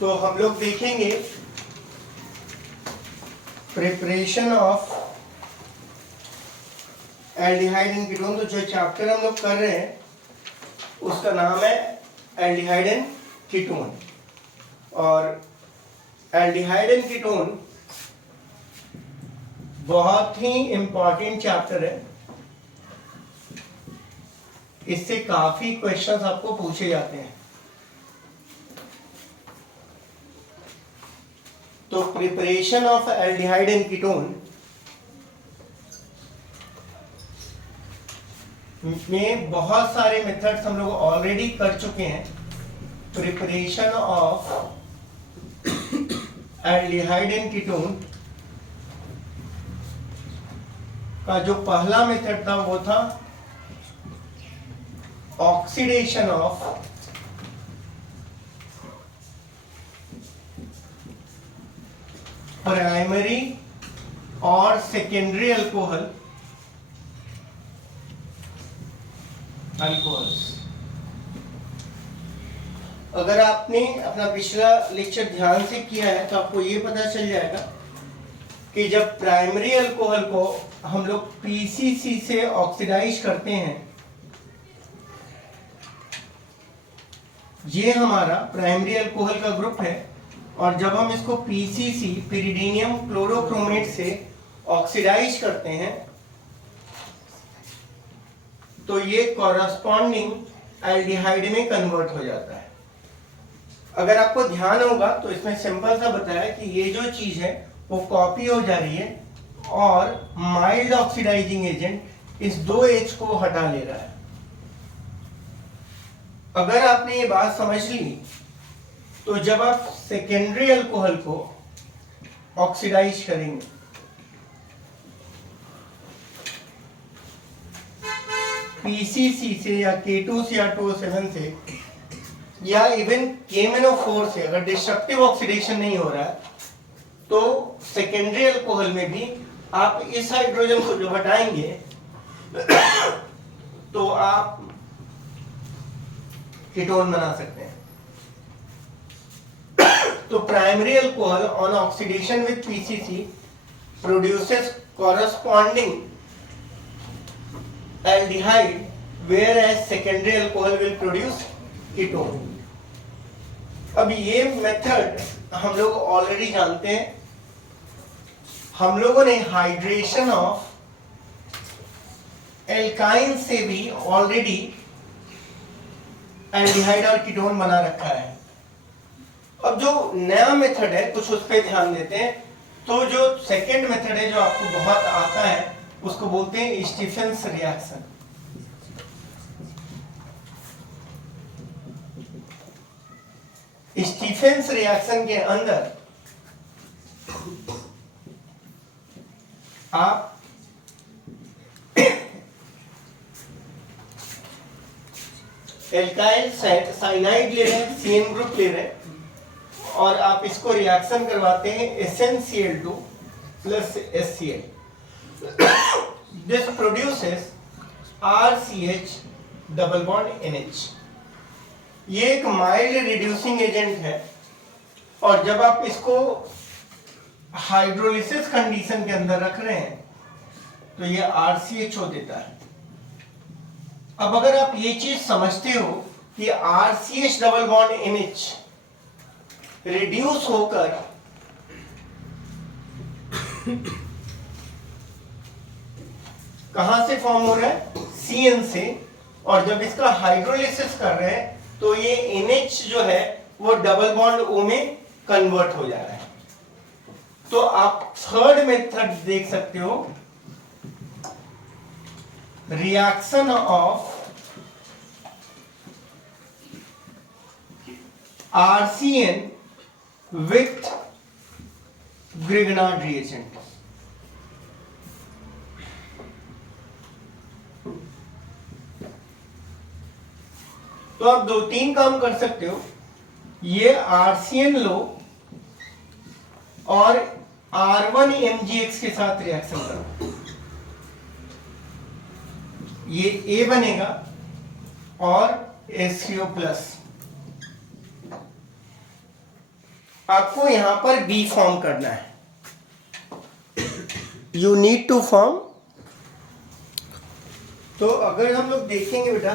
तो हम लोग देखेंगे preparation of aldehyde and ketone. तो जो चैप्टर हम लोग कर रहे हैं उसका नाम है एल्डिहाइड एंड कीटोन। और एल्डिहाइड एंड कीटोन बहुत ही इंपॉर्टेंट चैप्टर है। इससे काफी क्वेश्चंस आपको पूछे जाते हैं। तो preparation of aldehyde and ketone में बहुत सारे मेथड्स हम लोग ऑलरेडी कर चुके हैं। Preparation of aldehyde and ketone का जो पहला मेथड था वो था ऑक्सीडेशन ऑफ प्राइमरी और सेकेंडरी अल्कोहल्स। अगर आपने अपना पिछला लेक्चर ध्यान से किया है तो आपको ये पता चल जाएगा कि जब प्राइमरी अल्कोहल को हम लोग पीसीसी से ऑक्सीडाइज करते हैं, ये हमारा प्राइमरी अल्कोहल का ग्रुप है, और जब हम इसको पीसीसी पिरिडीनियम क्लोरोक्रोमेट से ऑक्सीडाइज करते हैं तो ये कॉरस्पॉन्डिंग एल्डिहाइड में कन्वर्ट हो जाता है। अगर आपको ध्यान होगा तो इसमें सिंपल सा बताया कि ये जो चीज है वो कॉपी हो जा रही है और माइल्ड ऑक्सीडाइजिंग एजेंट इस दो एच को हटा ले रहा है। अगर आपने ये बात समझ ली तो जब आप सेकेंडरी अल्कोहल को ऑक्सीडाइज करेंगे पीसीसी से या K2 से या 2O7 से या इवन KMnO4 से, अगर डिस्ट्रक्टिव ऑक्सीडेशन नहीं हो रहा है तो सेकेंडरी अल्कोहल में भी आप इस हाइड्रोजन को जो हटाएंगे तो आप कीटोन बना सकते हैं। तो primary alcohol on oxidation with PCC produces corresponding aldehyde, whereas secondary alcohol will produce ketone. अब ये मेथड हम लोग ऑलरेडी जानते हैं। हम लोगों ने हाइड्रेशन ऑफ एल्काइन से भी ऑलरेडी एल्डिहाइड और कीटोन बना रखा है। अब जो नया मेथड है कुछ उस पर ध्यान देते हैं। तो जो सेकेंड मेथड है जो आपको बहुत आता है उसको बोलते हैं स्टीफेंस रिएक्शन। स्टीफेंस रिएक्शन के अंदर आप एल्काइल साइनाइड ले रहे हैं, CN ग्रुप ले रहे हैं, और आप इसको रिएक्शन करवाते हैं SnCl2 plus HCl। This produces RCH double bond NH। ये एक माइल्ड रिड्यूसिंग एजेंट है, और जब आप इसको हाइड्रोलिसिस कंडीशन के अंदर रख रहे हैं तो ये RCHO देता है। अब अगर आप ये चीज समझते हो कि RCH double bond NH reduce होकर कहां से फॉर्म हो रहा है, CN से, और जब इसका हाइड्रोलिसिस कर रहे हैं तो ये NH जो है वो डबल बॉन्ड O में कन्वर्ट हो जा रहा है। तो आप थर्ड मेथड देख सकते हो, reaction of RCN with Grignard reagent. तो आप दो तीन काम कर सकते हो। ये RCN लो और R1MgX के साथ रिएक्शन करो, ये A बनेगा और HCO प्लस। आपको यहां पर बी फॉर्म करना है, यू नीड टू फॉर्म। तो अगर हम लोग देखेंगे बेटा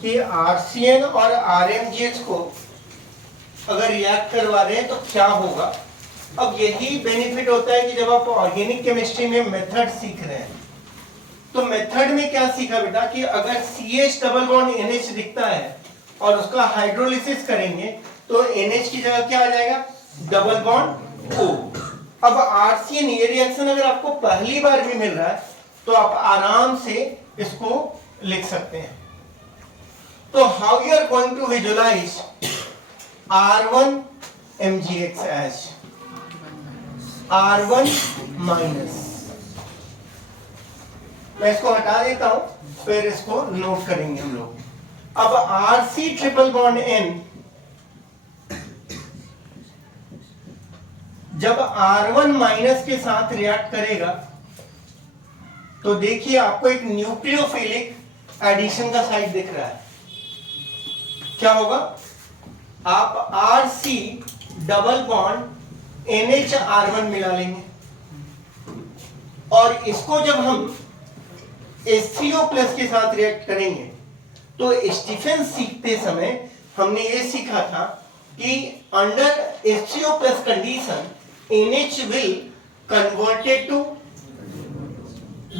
कि आरसीएन और आरएमजीएच को अगर रिएक्ट करवा रहे हैं तो क्या होगा। अब यही बेनिफिट होता है कि जब आप ऑर्गेनिक केमिस्ट्री में मेथड सीख रहे हैं, तो मेथड में क्या सीखा बेटा कि अगर CH डबल बॉन्ड NH दिखता है और उसका हाइड्रोलिसिस करेंगे तो NH की जगह क्या आ जाएगा, डबल बॉन्ड O। अब आरसीएन ये रिएक्शन अगर आपको पहली बार भी मिल रहा है तो आप आराम से इसको लिख सकते हैं। तो how you are going to visualize R1 MgX as R1 minus, मैं इसको हटा देता हूं, फिर इसको नोट करेंगे हम लोग। अब RC ट्रिपल बॉन्ड N जब R1 माइनस के साथ रिएक्ट करेगा तो देखिए आपको एक न्यूक्लियोफिलिक एडिशन का साइड दिख रहा है। क्या होगा, आप RC double bond NH R1 मिला लेंगे और इसको जब हम H3O प्लस के साथ रिएक्ट करेंगे तो स्टीफन सीखते समय हमने ये सीखा था कि under H3O plus condition NH will converted to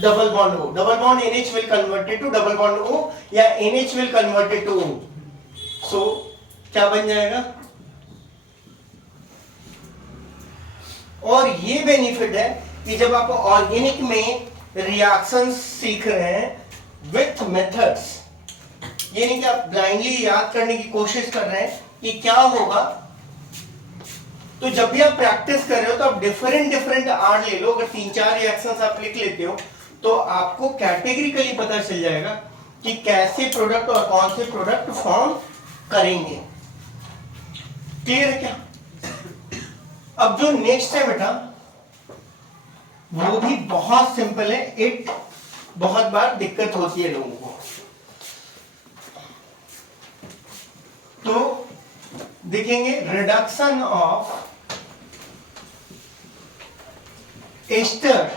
double bond O, double bond NH will converted to double bond O या NH will converted to O। so क्या बन जाएगा, और ये बेनिफिट है कि जब आप ऑर्गेनिक में रिएक्शंस सीख रहे हैं विथ मेथड्स, ये नहीं कि आप ब्लाइंडली याद करने की कोशिश कर रहे हैं कि क्या होगा, तो जब भी आप प्रैक्टिस कर रहे हो तो आप डिफरेंट आर ले लो। अगर 3-4 रिएक्शंस आप लिख लेते हो तो आपको कैटेगरिकली पता चल जाएगा कि कैसे प्रोडक्ट और कौन से प्रोडक्ट फॉर्म करेंगे। क्लियर है क्या। अब जो नेक्स्ट है बेटा वो भी बहुत सिंपल है, इट बहुत बार दिक्कत होती है लोगों को। तो देखेंगे reduction of ester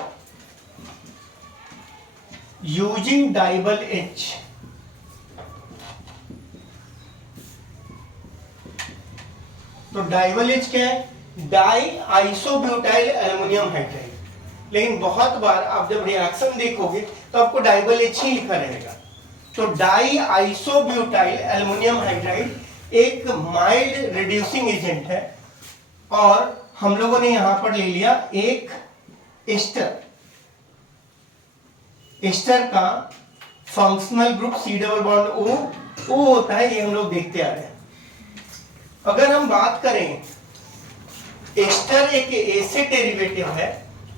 using DIBAL H। तो डाइबल H क्या है, डाई आइसोब्यूटाइल एल्युमिनियम हाइड्राइड। लेकिन बहुत बार आप जब रिएक्शन देखोगे तो आपको डाइबल H ही लिखा रहेगा। तो डाई आइसोब्यूटाइल एल्युमिनियम हाइड्राइड एक माइल्ड रिड्यूसिंग एजेंट है और हम लोगों ने यहां पर ले लिया एक एस्टर। एस्टर का functional group C double bond O होता है, ये हम लोग देखते आ रहे हैं। अगर हम बात करें, एस्टर एक एसिड डेरिवेटिव है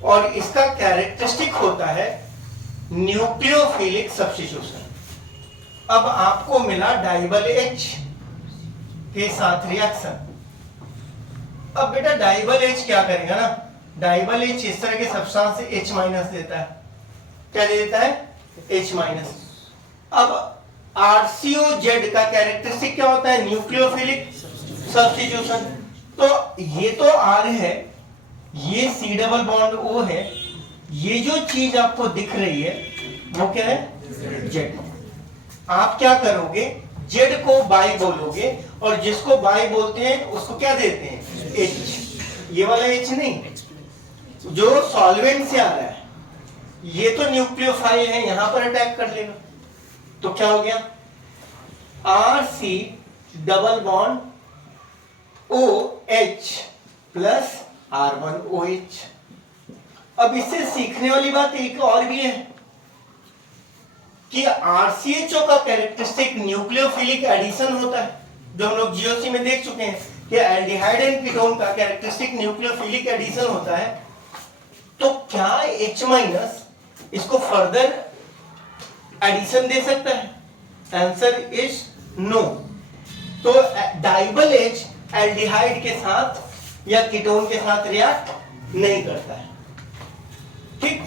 और इसका कैरेक्टरिस्टिक होता है न्यूक्लियोफिलिक सब्स्टिट्यूशन। अब आपको मिला डाइबल H के साथ रिएक्शन। अब बेटा डाइबल H क्या करेगा ना, डाइबल H इस तरह के सब्सटेंस से H माइनस देता है। क्या दे देता है, H माइनस। अब RCOZ का कैरेक्टरिस्टिक क्या होता है, न्यूक्लियोफिलिक सब्स्टिट्यूशन। तो ये तो R है, ये C डबल बॉन्ड O है, ये जो चीज आपको दिख रही है वो क्या है, Z। आप क्या करोगे, Z को बाई बोलोगे और जिसको बाई बोलते हैं उसको क्या देते हैं, H। ये वाला H नहीं, जो सॉल्वेंट से आ रहा है, ये तो न्यूक्लियोफाइल है, यहां पर अटैक कर लेगा। तो क्या हो गया, RC double bond OH plus R1OH। अब इससे सीखने वाली बात एक और भी है कि RCHO का कैरेक्टरिस्टिक न्यूक्लियोफिलिक एडिशन होता है, जो हम लोग GOC में देख चुके हैं कि एल्डिहाइड एंड कीटोन का कैरेक्टरिस्टिक न्यूक्लियोफिलिक एडिशन होता है। तो क्या H माइनस इसको फर्दर एडिशन दे सकता है, आंसर इज नो। तो डाइबल H एल्डिहाइड के साथ या कीटोन के साथ रिएक्ट नहीं करता है। ठीक।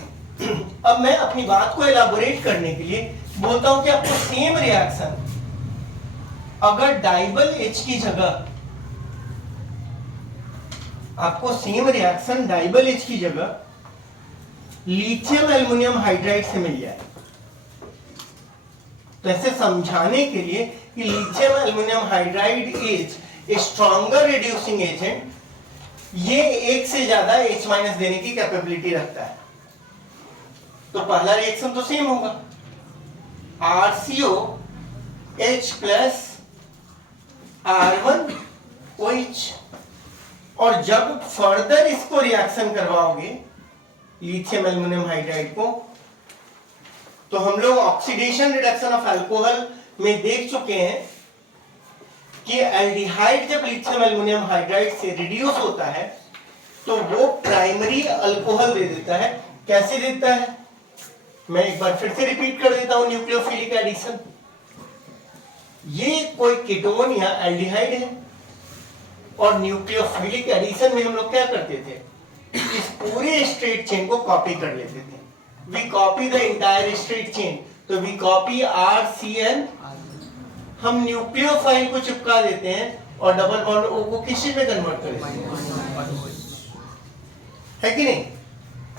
अब मैं अपनी बात को एलाबोरेट करने के लिए बोलता हूं कि आपको सेम रिएक्शन अगर डाइबल H की जगह आपको सेम रिएक्शन डाइबल एच की जगह लिथियम एल्युमिनियम हाइड्राइड से मिल जाए। तो ऐसे समझाने के लिए कि lithium aluminium hydride is a stronger reducing agent, ये एक से ज्यादा H- देने की कैपेबिलिटी रखता है। तो पहला रिएक्शन तो सेम होगा, RCO H प्लस R1OH। और जब फर्दर इसको रिएक्शन करवाओगे लिथियम एल्युमिनियम हाइड्राइड को, तो हम लोग ऑक्सीडेशन रिडक्शन ऑफ अल्कोहल में देख चुके हैं कि एल्डिहाइड जब लिथियम एल्युमिनियम हाइड्राइड से रिड्यूस होता है तो वो प्राइमरी अल्कोहल दे देता है। कैसे देता है, मैं एक बार फिर से रिपीट कर देता हूं, न्यूक्लियोफिलिक एडिशन। ये कोई कीटोन या एल्डिहाइड है और न्यूक्लियोफिलिक एडिशन में हम लोग क्या करते थे, इस पूरे स्ट्रेट चेन को कॉपी कर लेते थे। We copy the entire straight chain, तो वी कॉपी RCN, हम न्यूक्लियोफाइल को चिपका देते हैं और डबल बॉन्ड O को किस चीज में कन्वर्ट कर देते हैं, है कि नहीं?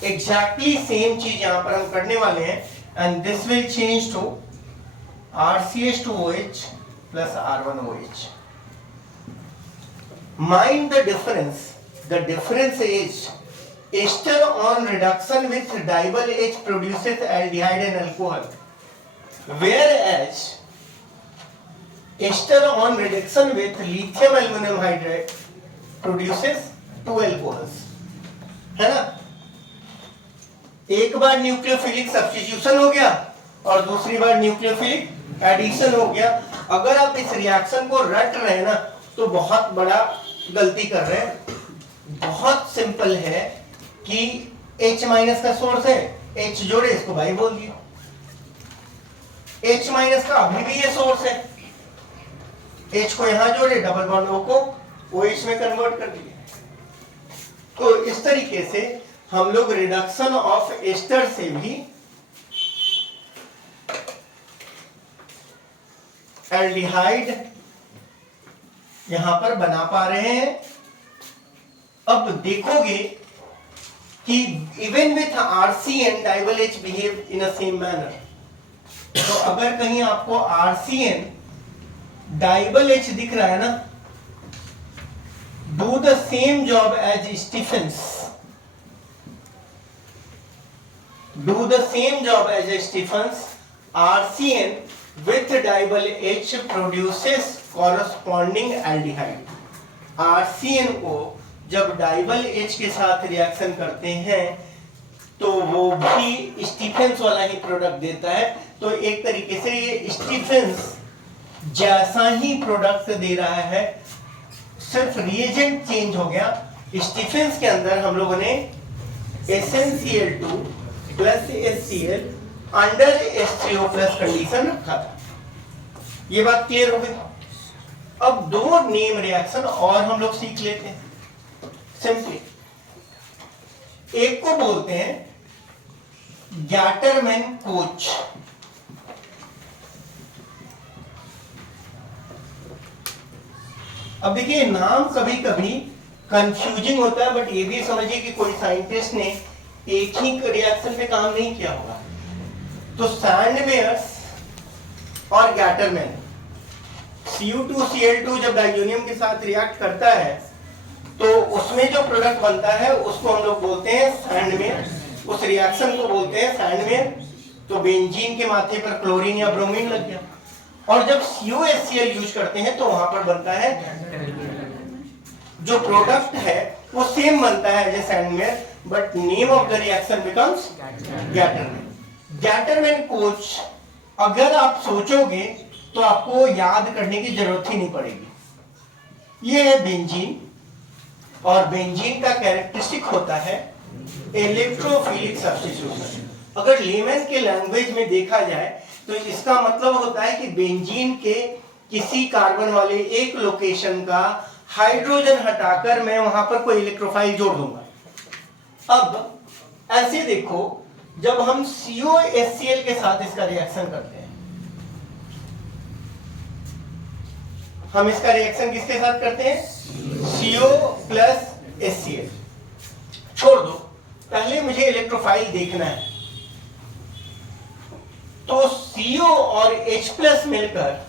एग्जैक्टली सेम चीज यहां पर हम करने वाले हैं। And this will change to RCH2OH plus R1OH। Mind the difference. The difference is ester on reduction with dibyl H produces aldehyde and alcohol, whereas ester on reduction with lithium aluminum hydride produces two alcohols, है ना? एक बार nucleophilic substitution हो गया और दूसरी बार nucleophilic addition हो गया। अगर आप इस रिएक्शन को रट रहे हैं ना तो बहुत बड़ा गलती कर रहे हैं। बहुत सिंपल है कि H- का सोर्स है, H जोड़े इसको भाई बोल दिया, H- का अभी भी ये सोर्स है, H को यहां जोड़े, डबल बॉन्ड O को OH में कन्वर्ट कर दिया। तो इस तरीके से हम लोग रिडक्शन ऑफ एस्टर से भी एल्डिहाइड यहां पर बना पा रहे हैं। अब देखोगे कि even with RCN डाइबल H behave in a same manner. तो अगर कहीं आपको RCN डाइबल H दिख रहा है ना, do the same job as Stephens, do the same job as a Stephens, RCN with dibyl H produces corresponding aldehyde। RCN को जब डाइबल H के साथ रिएक्शन करते हैं तो वो भी स्टीफेंस वाला ही प्रोडक्ट देता है। तो एक तरीके से ये स्टीफेंस जैसा ही प्रोडक्ट दे रहा है, सिर्फ रिएजेंट चेंज हो गया। स्टीफेंस के अंदर हम लोगों ने SnCl2 plus HCl under H3O plus condition रखा था। ये बात क्लियर हो गई? अब दो नेम रिएक्शन और हम लोग सीख लेते हैं सिंपली। एक को बोलते हैं गैटरमैन-कोच, अब देखिए नाम कभी कभी कंफ्यूजिंग होता है, बट ये भी समझिए कि कोई साइंटिस्ट ने एक ही रिएक्शन पे काम नहीं किया होगा। तो सैंडमेयर्स और गैटरमैन, Cu2Cl2 जब डाइजोनियम के साथ रिएक्ट करता है तो उसमें जो प्रोडक्ट बनता है उसको हम लोग बोलते हैं सैंडमेयर, उस रिएक्शन को बोलते हैं सैंडमेयर। तो बेंजीन के माथे पर क्लोरीन या ब्रोमीन लग गया। और जब CuHCl यूज करते हैं तो वहां पर बनता है, जो प्रोडक्ट है वो सेम बनता है as Sandmeyer, but name of the reaction becomes Gattermann. Gattermann Koch अगर आप सोचोगे तो आपको याद करने की जरूरत ही नहीं पड़ेगी। ये है बेंजीन, और बेंजीन का कैरेक्टरिस्टिक होता है इलेक्ट्रोफिलिक सब्स्टिट्यूशन। अगर लेमन के लैंग्वेज में देखा जाए तो इसका मतलब होता है कि बेंजीन के किसी कार्बन वाले एक लोकेशन का हाइड्रोजन हटाकर मैं वहां पर कोई इलेक्ट्रोफाइल जोड़ दूंगा। अब ऐसे देखो, जब हम COHCl के साथ इसका रिएक्शन करते हैं, हम इसका रिएक्शन किसके साथ करते हैं? CO plus HCl। छोड़ दो, पहले मुझे इलेक्ट्रोफाइल देखना है। तो CO और H प्लस मिलकर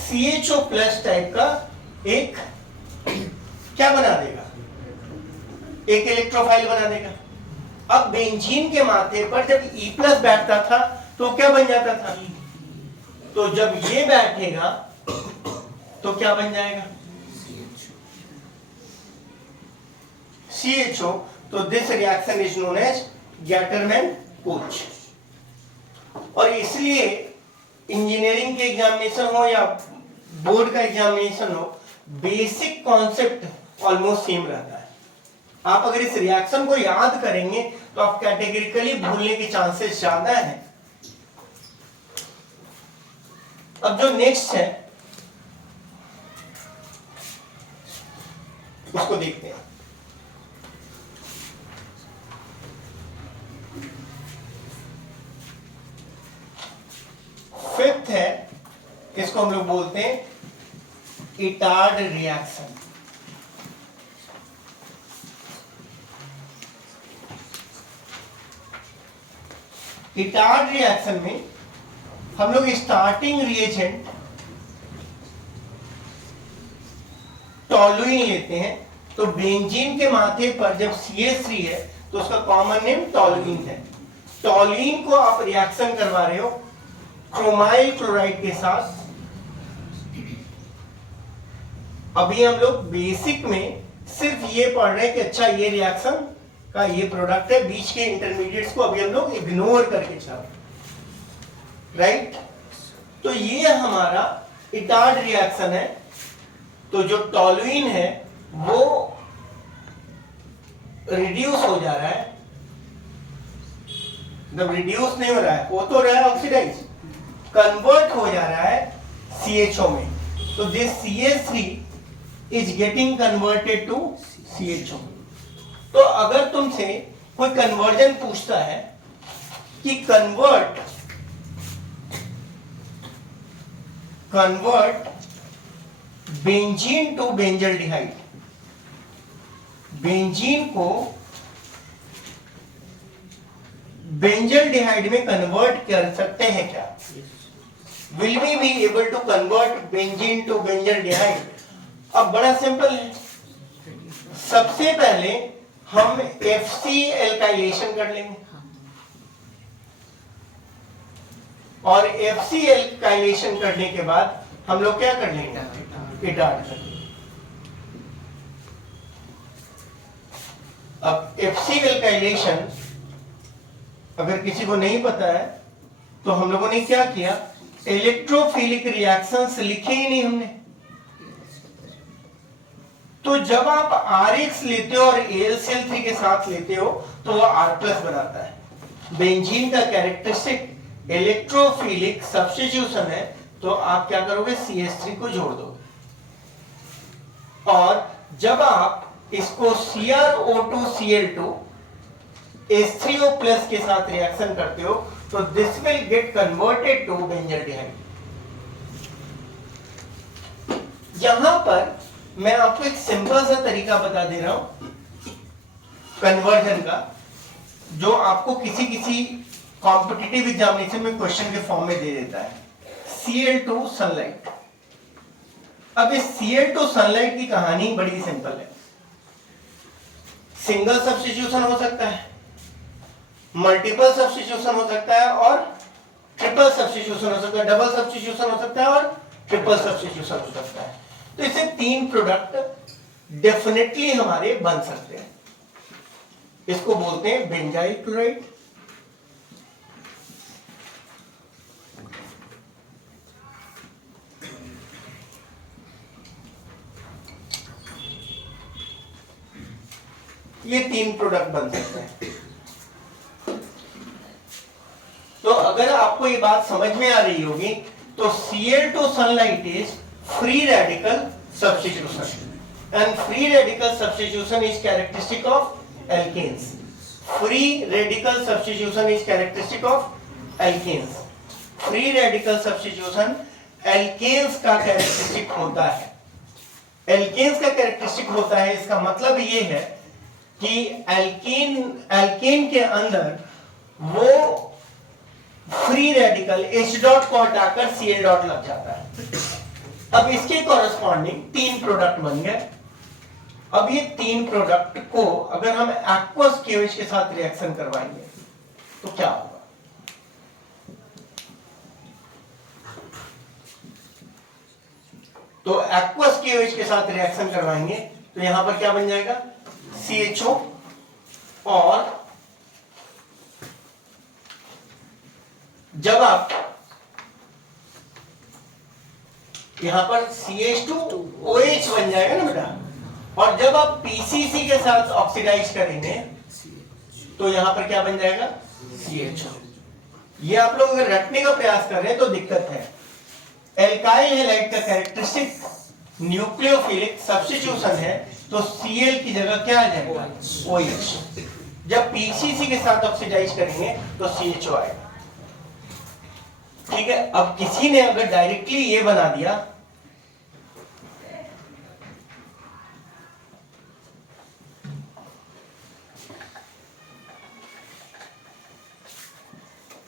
CHO प्लस टाइप का एक क्या बना देगा, एक इलेक्ट्रोफाइल बना देगा। अब बेंजीन के माथे पर जब E प्लस बैठता था तो क्या बन जाता था, तो जब ये बैठेगा तो क्या बन जाएगा, CHO। तो this reaction is known as Gattermann Koch. और इसलिए इंजीनियरिंग के एग्जामिनेशन हो या बोर्ड का एग्जामिनेशन हो, बेसिक कॉन्सेप्ट ऑलमोस्ट सेम रहता है। आप अगर इस रिएक्शन को याद करेंगे तो आप कैटेगरिकली भूलने के चांसेस ज्यादा हैं। अब जो नेक्स्ट है उसको देखते हैं। फिफ्थ है, इसको हम लोग बोलते हैं इटार्ड रिएक्शन। इटार्ड रिएक्शन में हम लोग स्टार्टिंग रिएजेंट टॉलुइन लेते हैं। तो बेंजीन के माथे पर जब CH3 है तो उसका कॉमन नेम टॉलुइन है। टॉलुइन को आप रिएक्शन करवा रहे हो क्रोमाइल क्लोराइड के साथ। अभी हम लोग बेसिक में सिर्फ ये पढ़ रहे हैं कि अच्छा ये रिएक्शन का ये प्रोडक्ट है, बीच के इंटरमीडिएट्स को अभी हम लोग इग्नोर करके चल रहे, राइट। तो ये हमारा इटार्ड रिएक्शन है। तो जो टॉलुइन है वो रिड्यूस हो जा रहा है, जब रिड्यूस नहीं हो रहा है, वो तो रहा है ऑक्सीडाइज, कन्वर्ट हो जा रहा है CHO में। तो this CH3 is getting converted to CHO। तो अगर तुमसे कोई कन्वर्जन पूछता है कि convert benzene to benzaldehyde, benzene को बेंजल्डिहाइड में कन्वर्ट कर सकते हैं क्या, will we be able to convert benzene to benzaldehyde? अब बड़ा सिंपल है, सबसे पहले हम FC एल्काइलेशन कर लेंगे और FC एल्काइलेशन करने के बाद हम लोग क्या कर लेंगे, इटार्ड कर लेंगे। अब FC एल्काइलेशन अगर किसी को नहीं पता है तो हम लोगों ने क्या किया, इलेक्ट्रोफिलिक रिएक्शंस लिखे ही नहीं हमने। तो जब आप RH लेते हो और AlCl3 के साथ लेते हो तो वो R+ बनाता है। बेंजीन का कैरेक्टरिस्टिक इलेक्ट्रोफिलिक सब्स्टिट्यूशन है, तो आप क्या करोगे, CH3 को जोड़ दोगे। और जब आप इसको CrO2Cl2 H3O+ के साथ रिएक्शन करते हो तो this will get converted to benzaldehyde. यहां पर मैं आपको एक सिंपल सा तरीका बता दे रहा हूं कन्वर्जन का, जो आपको किसी कॉम्पिटिटिव एग्जामिनेशन में क्वेश्चन के फॉर्म में दे देता है। Cl2 sunlight. अब इस Cl2 सनलाइट की कहानी बड़ी सिंपल है। सिंगल सब्स्टिट्यूशन हो सकता है, मल्टीपल सब्स्टिट्यूशन हो सकता है और ट्रिपल सब्स्टिट्यूशन हो सकता है, डबल सब्स्टिट्यूशन हो सकता है और ट्रिपल सब्स्टिट्यूशन हो सकता है। तो इसे 3 प्रोडक्ट डेफिनेटली हमारे बन सकते हैं। इसको बोलते हैं बेंजाइल क्लोराइड, ये 3 प्रोडक्ट बन सकते हैं। तो अगर आपको ये बात समझ में आ रही होगी तो Cl2 sunlight is free radical substitution and free radical substitution is characteristic of alkanes. Free radical substitution is characteristic of alkanes. Free radical substitution alkanes का characteristic होता है। एल्केन्स का कैरेक्टरिस्टिक होता है, इसका मतलब ये है कि एल्केन के अंदर वो फ्री रेडिकल H डॉट को हटाकर Cl डॉट लग जाता है। अब इसके कॉरेस्पॉन्डिंग 3 प्रोडक्ट बन गए। अब ये 3 प्रोडक्ट को अगर हम एक्वस KOH के साथ रिएक्शन करवाएंगे तो क्या होगा? तो एक्वस KOH के साथ रिएक्शन करवाएंगे तो यहां पर क्या बन जाएगा? CHO और जब आप यहां पर CH2OH बन जाएगा ना बेटा, और जब आप PCC के साथ ऑक्सीडाइज करेंगे तो यहां पर क्या बन जाएगा? CHO। ये आप लोग अगर रटने का प्रयास कर रहे हैं तो दिक्कत है। एल्काइल हैलाइड का कैरेक्टरिस्टिक न्यूक्लियोफिलिक सब्स्टिट्यूशन है तो Cl की जगह क्या आ जाएगा? OH। जब PCC के साथ ऑक्सीडाइज करेंगे तो CHO आएगा। ठीक है, अब किसी ने अगर डायरेक्टली ये बना दिया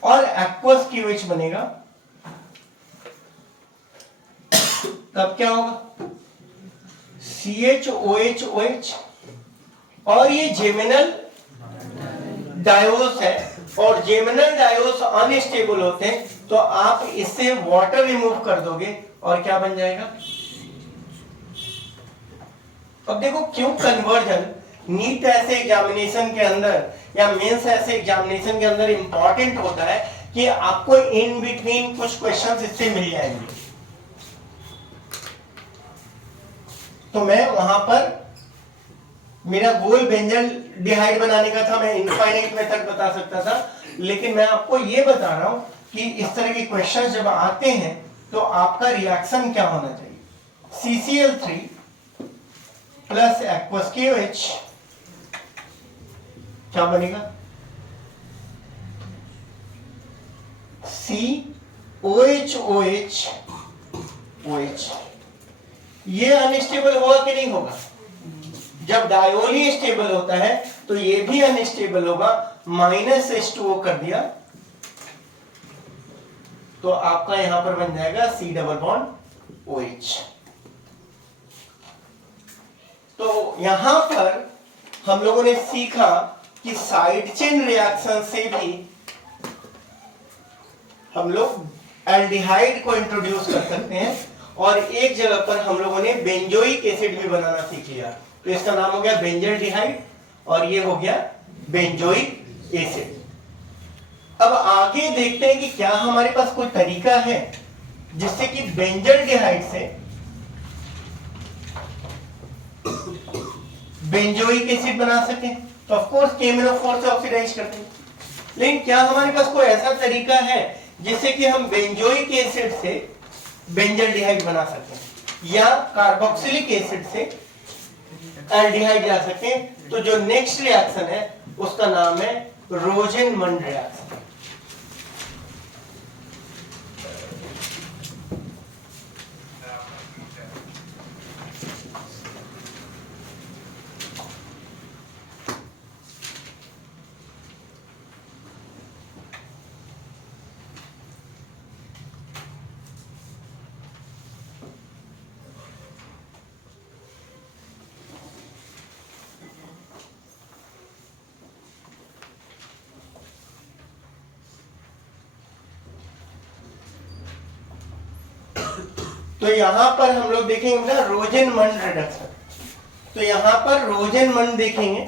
और एक्वस KOH बनेगा तब क्या होगा? CHOH और ये जेमिनल डायोस है और जेमिनल डायोस अनस्टेबल होते हैं तो आप इससे वाटर रिमूव कर दोगे और क्या बन जाएगा? अब देखो क्यों कन्वर्जन नीट ऐसे एग्जामिनेशन के अंदर या मेंस ऐसे एग्जामिनेशन के अंदर इंपॉर्टेंट होता है कि आपको इन बिटवीन कुछ क्वेश्चंस इससे मिल जाएंगे। तो मैं वहां पर मेरा गोल बेंजल डिहाइड बनाने का था, मैं इनफाइनाइट मेथड बता सकता था, लेकिन मैं आपको ये बता रहा हूं कि इस तरह के क्वेश्चंस जब आते हैं तो आपका रिएक्शन क्या होना चाहिए? CCl3 प्लस एक्वस KOH क्या बनेगा? COH OH। ये अनस्टेबल होगा कि नहीं होगा? जब डायोल ही स्टेबल होता है तो ये भी अनस्टेबल होगा। -H2O कर दिया तो आपका यहां पर बन जाएगा C डबल बॉन्ड OH। तो यहां पर हम लोगों ने सीखा कि साइड चेन रिएक्शन से भी हम लोग एल्डिहाइड को इंट्रोड्यूस कर सकते हैं और एक जगह पर हम लोगों ने बेंजोइक एसिड भी बनाना सीख लिया तो इसका नाम हो गया बेंजल डिहाइड और ये हो गया बेंजोइक एसिड। अब आगे देखते हैं कि क्या हमारे पास कोई तरीका है जिससे कि बेंजल डिहाइड से बेंजोइक एसिड बना सके। तो ऑफ कोर्स KMnO4 से ऑक्सीडाइज करते हैं, लेकिन क्या हमारे पास कोई ऐसा तरीका है जिससे कि हम बेंजोइक एसिड से बेंजल डिहाइड बना सकें या कार्बोक्सिलिक एसिड से एल्डिहाइड ला सकें? तो जो नेक्स्ट रिएक्शन है उसका नाम है रोजेनमंड रिएक्शन। तो यहां पर हम लोग देखेंगे ना रोजेनमंड रिडक्शन। तो यहां पर रोजेनमंड देखेंगे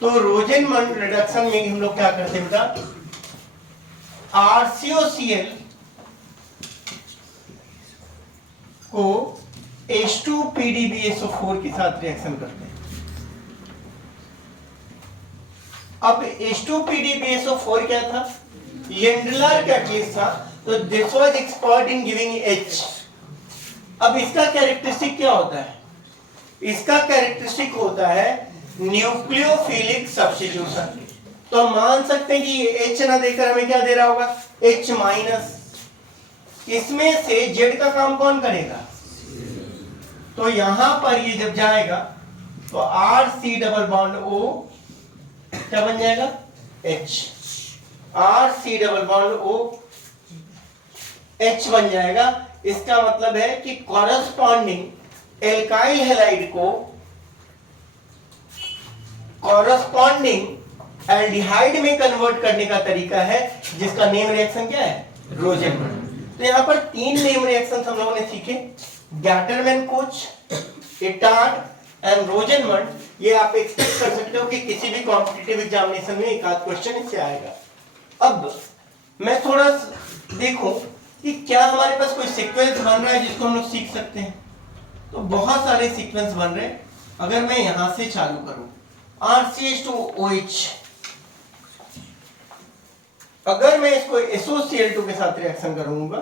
तो रोजेनमंड रिडक्शन में हम लोग क्या करते हैं बेटा? RCOCl को H2PDBSO4 के साथ रिएक्शन करते हैं। अब H2PDBSO4 क्या था? लिंडलर कैटलिस्ट था तो this was expert in giving H। अब इसका कैरेक्टरिस्टिक क्या होता है? इसका कैरेक्टरिस्टिक होता है न्यूक्लियोफिलिक सब्स्टिट्यूशन। तो हम मान सकते हैं कि ये H ना देकर हमें क्या दे रहा होगा? H minus. इसमें से Z का काम कौन करेगा? तो यहां पर ये जब जाएगा तो RC डबल बॉन्ड O क्या बन जाएगा? H। RC double bond O H बन जाएगा। इसका मतलब है कि कॉरस्पॉन्डिंग एल्काइल हैलाइड को कॉरस्पॉन्डिंग एल्डिहाइड में कन्वर्ट करने का तरीका है, जिसका नेम रिएक्शन क्या है? रोजेनमंड। तो यहां पर 3 नेम रिएक्शन हम लोगों ने सीखे, गैटरमैन-कोच, इटार्ड एंड रोजेनमंड। ये आप एक्सपेक्ट कर सकते हो कि किसी भी कॉम्पिटिटिव एग्जामिनेशन में एक आध क्वेश्चन इससे आएगा। अब मैं थोड़ा देखूं कि क्या हमारे पास कोई सीक्वेंस बन रहा है जिसको हम लोग सीख सकते हैं। तो बहुत सारे सीक्वेंस बन रहे हैं। अगर मैं यहां से चालू करूं RCH2OH, अगर मैं इसको SOCl2 के साथ रिएक्शन करूंगा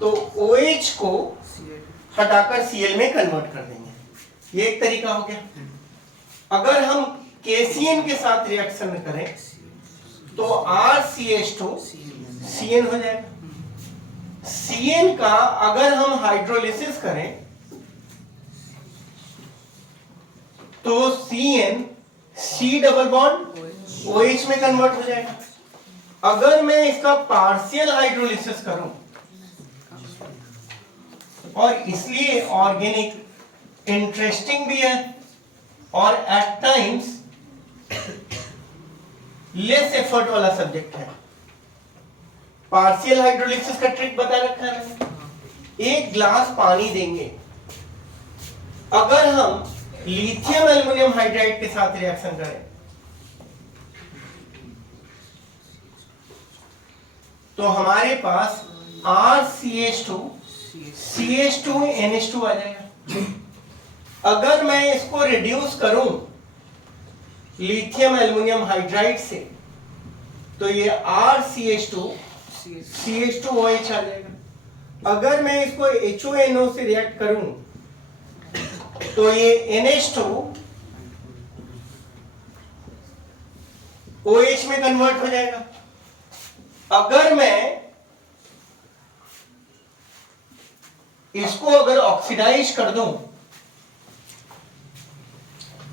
तो OH को हटाकर Cl में कन्वर्ट कर देंगे। ये एक तरीका हो गया। अगर हम KCN के साथ रिएक्शन करें तो RCH2 Cn हो जाएगा। Cn का अगर हम हाइड्रोलिसिस करें तो Cn C double bond OH में कन्वर्ट हो जाएगा। अगर मैं इसका पार्शियल हाइड्रोलिसिस करूं, और इसलिए ऑर्गेनिक इंटरेस्टिंग भी है और एट टाइम्स लेस एफर्ट वाला सब्जेक्ट है। पार्शियल हाइड्रोलिसिस का ट्रिक बता रखा है मैंने। 1 ग्लास पानी देंगे, अगर हम लिथियम एल्युमिनियम हाइड्राइड के साथ रिएक्शन करें तो हमारे पास RCH2 CH2NH2 आ जाएगा। अगर मैं इसको रिड्यूस करूं लिथियम एल्युमिनियम हाइड्राइड से तो ये RCH2 CH2OH आ जाएगा। अगर मैं इसको HONO से रिएक्ट करूं तो ये NH2 OH में कन्वर्ट हो जाएगा। अगर मैं इसको अगर ऑक्सीडाइज कर दूं,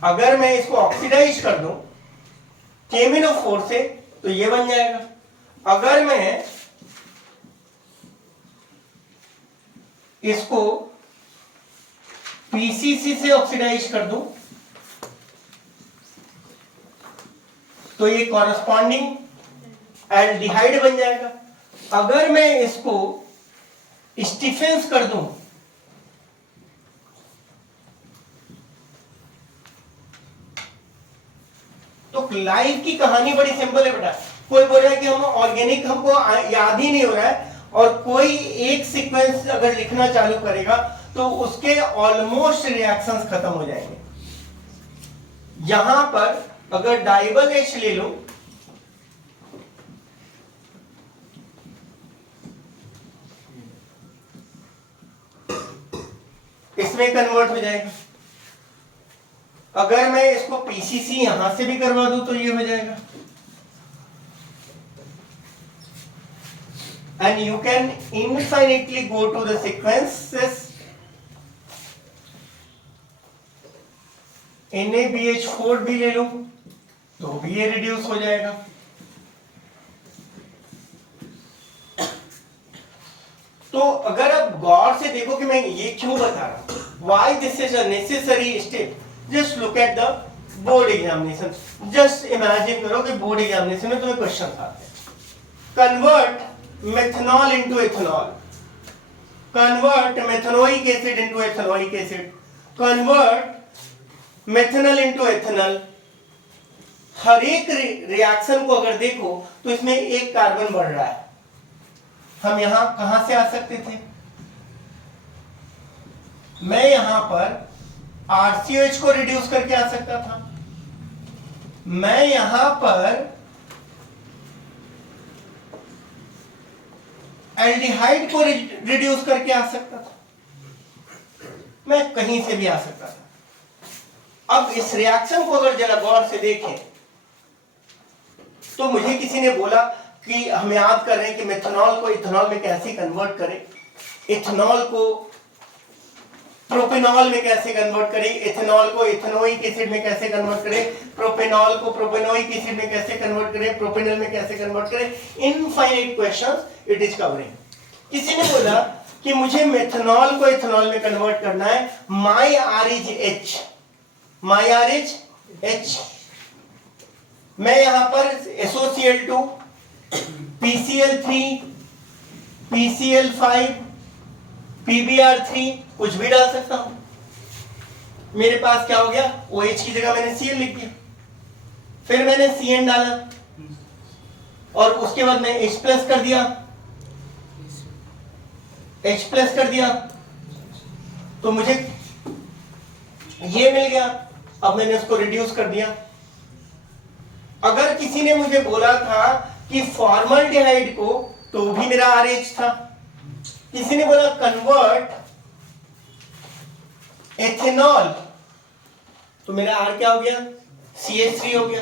अगर मैं इसको ऑक्सीडाइज कर दूं KMnO4 से तो ये बन जाएगा। अगर मैं इसको PCC से ऑक्सीडाइज कर दूं तो ये कॉरस्पॉन्डिंग एल्डिहाइड बन जाएगा। अगर मैं इसको स्टीफेंस कर दूं तो लाइफ की कहानी बड़ी सिंपल है बेटा। कोई बोल रहा है कि हम ऑर्गेनिक हमको याद ही नहीं हो रहा है, और कोई एक सीक्वेंस अगर लिखना चालू करेगा तो उसके ऑलमोस्ट रिएक्शंस खत्म हो जाएंगे। यहां पर अगर डाइबल H ले लो इसमें कन्वर्ट हो जाएगा। अगर मैं इसको PCC यहां से भी करवा दूं तो ये हो जाएगा। And you can infinitely go to the sequences NaBH4 भी ले लो तो भी ये रिड्यूस हो जाएगा। तो अगर आप गौर से देखो कि मैं ये क्यों बता रहा हूं, why this is a necessary step, just look at the board examination. just imagine करो कि बोर्ड एग्जामिनेशन में तुम्हें क्वेश्चन आते हैं, convert methanol into ethanol, convert methanoic acid into ethanoic acid, convert methanol into ethanol। हर एक reaction को अगर देखो तो इसमें एक कार्बन बढ़ रहा है। हम यहां कहां से आ सकते थे? मैं यहां पर RCOH को रिड्यूस करके आ सकता था, मैं यहां पर एल्डिहाइड को रिड्यूस करके आ सकता था, मैं कहीं से भी आ सकता था। अब इस रिएक्शन को अगर जरा गौर से देखें तो मुझे किसी ने बोला कि हम याद कर रहे हैं कि मेथनॉल को इथेनॉल में कैसे कन्वर्ट करें, इथेनॉल को प्रोपेनॉल में कैसे कन्वर्ट करें, इथेनॉल को इथेनोइक एसिड में कैसे कन्वर्ट करें, प्रोपेनॉल को प्रोपेनोइक एसिड में कैसे कन्वर्ट करें, प्रोपेनॉल में कैसे कन्वर्ट करें। Infinite questions it is covering. किसी ने बोला कि मुझे मेथनॉल को इथेनॉल में कन्वर्ट करना है, my R is H, my R is H, मैं यहां पर SOCl2 PCl3 PCl5 PbR3 कुछ भी डाल सकता हूं। मेरे पास क्या हो गया, OH की जगह मैंने Cl लिख दिया, फिर मैंने Cn डाला और उसके बाद मैं H प्लस कर दिया, H प्लस कर दिया तो मुझे ये मिल गया। अब मैंने उसको रिड्यूस कर दिया। अगर किसी ने मुझे बोला था कि फॉर्मल्डिहाइड को, तो भी मेरा RH था। किसी ने बोला कन्वर्ट एथेनॉल, तो मेरा R क्या हो गया, CH3 हो गया।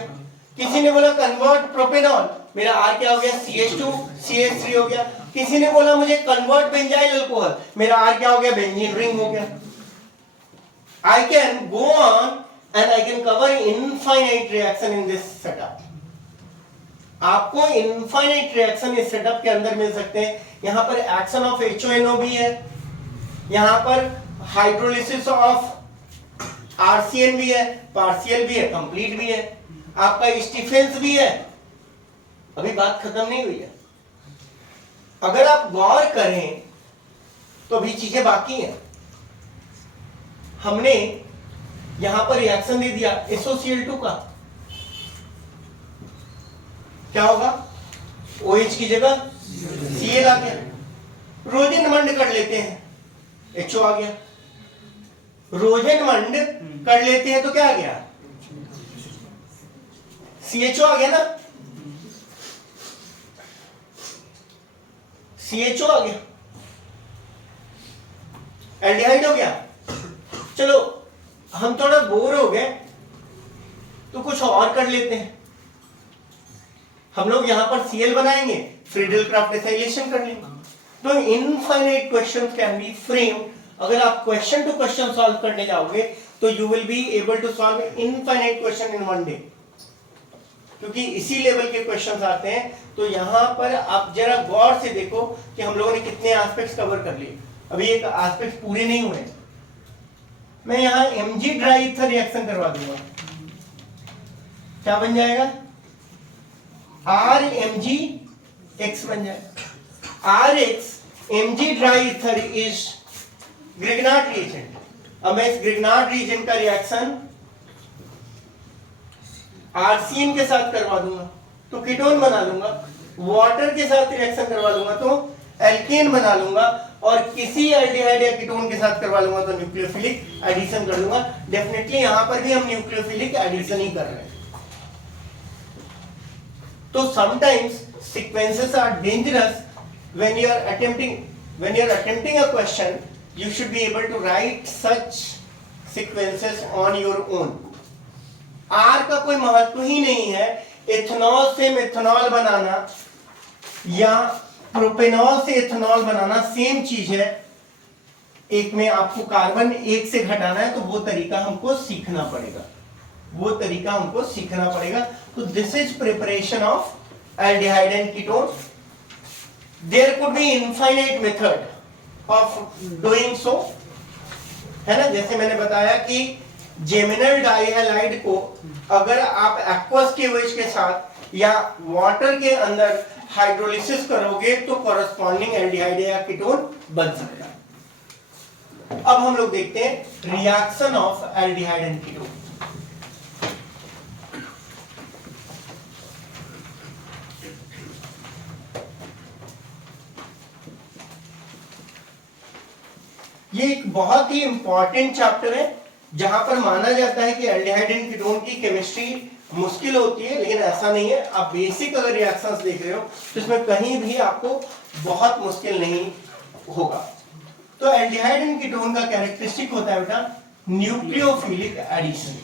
किसी ने बोला कन्वर्ट प्रोपेनॉल, मेरा R क्या हो गया, CH2 CH3 हो गया। किसी ने बोला मुझे कन्वर्ट बेंजाइल अल्कोहल, मेरा R क्या हो गया, बेंजीन रिंग हो गया। I can go on and I can cover infinite reaction in this setup. आपको infinite reaction इस सेटअप के अंदर मिल सकते हैं। यहां पर एक्शन ऑफ HONO भी है, यहां पर हाइड्रोलिसिस ऑफ RCN भी है, पार्शियल भी है, कंप्लीट भी है, आपका स्टीफेंस भी है। अभी बात खत्म नहीं हुई है। अगर आप गौर करें तो अभी चीजें बाकी हैं। हमने यहां पर रिएक्शन दे दिया SOCl2 का, क्या होगा, OH की जगह Cl आ गया। रोजेनमंड कर लेते हैं, HO आ गया। रोजेनमंड कर लेते हैं तो क्या आ गया, CHO आ गया ना, CHO आ गया, एल्डिहाइड हो गया। चलो हम थोड़ा बोर हो गए तो कुछ और कर लेते हैं। हम लोग यहां पर Cl बनाएंगे, फ्रीडल क्राफ्ट एसाइलेशन कर लेंगे। तो infinite questions can be framed. अगर आप क्वेश्चन टू क्वेश्चन सॉल्व करने जाओगे तो you will be able to solve infinite question in one day, क्योंकि इसी लेवल के क्वेश्चंस आते हैं। तो यहां पर आप जरा गौर से देखो कि हम लोगों ने कितने एस्पेक्ट्स कवर कर लिए। अभी एक एस्पेक्ट पूरे नहीं हुए। मैं यहां Mg ड्राई ईथर रिएक्शन करवा दूंगा, क्या बन जाएगा, RMgX बन जाएगा। RX Mg dry ether is Grignard reagent. अब मैं इस ग्रिग्नार्ड रिएजेंट का रिएक्शन RCN के साथ करवा दूंगा तो कीटोन बना लूंगा, वाटर के साथ रिएक्शन करवा लूंगा तो एल्केन बना लूंगा, और किसी एल्डिहाइड या कीटोन के साथ करवा लूंगा तो न्यूक्लियोफिलिक एडिशन कर लूंगा। डेफिनेटली यहां पर भी हम न्यूक्लियोफिलिक एडिशन ही कर रहे हैं। तो sometimes sequences are dangerous when you are attempting a question, you should be able to write such sequences on your own. R का कोई महत्व ही नहीं है। इथेनॉल से मेथनॉल बनाना या प्रोपेनॉल से इथेनॉल बनाना सेम चीज है। एक में आपको कार्बन एक से घटाना है तो वो तरीका हमको सीखना पड़ेगा, तो this is preparation of aldehyde and ketone. There could be infinite method of doing so, है ना। जैसे मैंने बताया कि जेमिनल डाइहैलाइड को अगर आप एक्वस के OH के साथ या वाटर के अंदर हाइड्रोलिसिस करोगे तो कॉरेस्पॉन्डिंग एल्डिहाइड या कीटोन बन सकता है। अब हम लोग देखते हैं reaction of aldehyde and ketone. ये एक बहुत ही इंपॉर्टेंट चैप्टर है जहां पर माना जाता है कि एल्डिहाइड एंड कीटोन की केमिस्ट्री मुश्किल होती है, लेकिन ऐसा नहीं है। आप बेसिक अगर रिएक्शंस देख रहे हो तो इसमें कहीं भी आपको बहुत मुश्किल नहीं होगा। तो एल्डिहाइड एंड कीटोन का कैरेक्टरिस्टिक होता है बेटा न्यूक्लियोफिलिक एडिशन।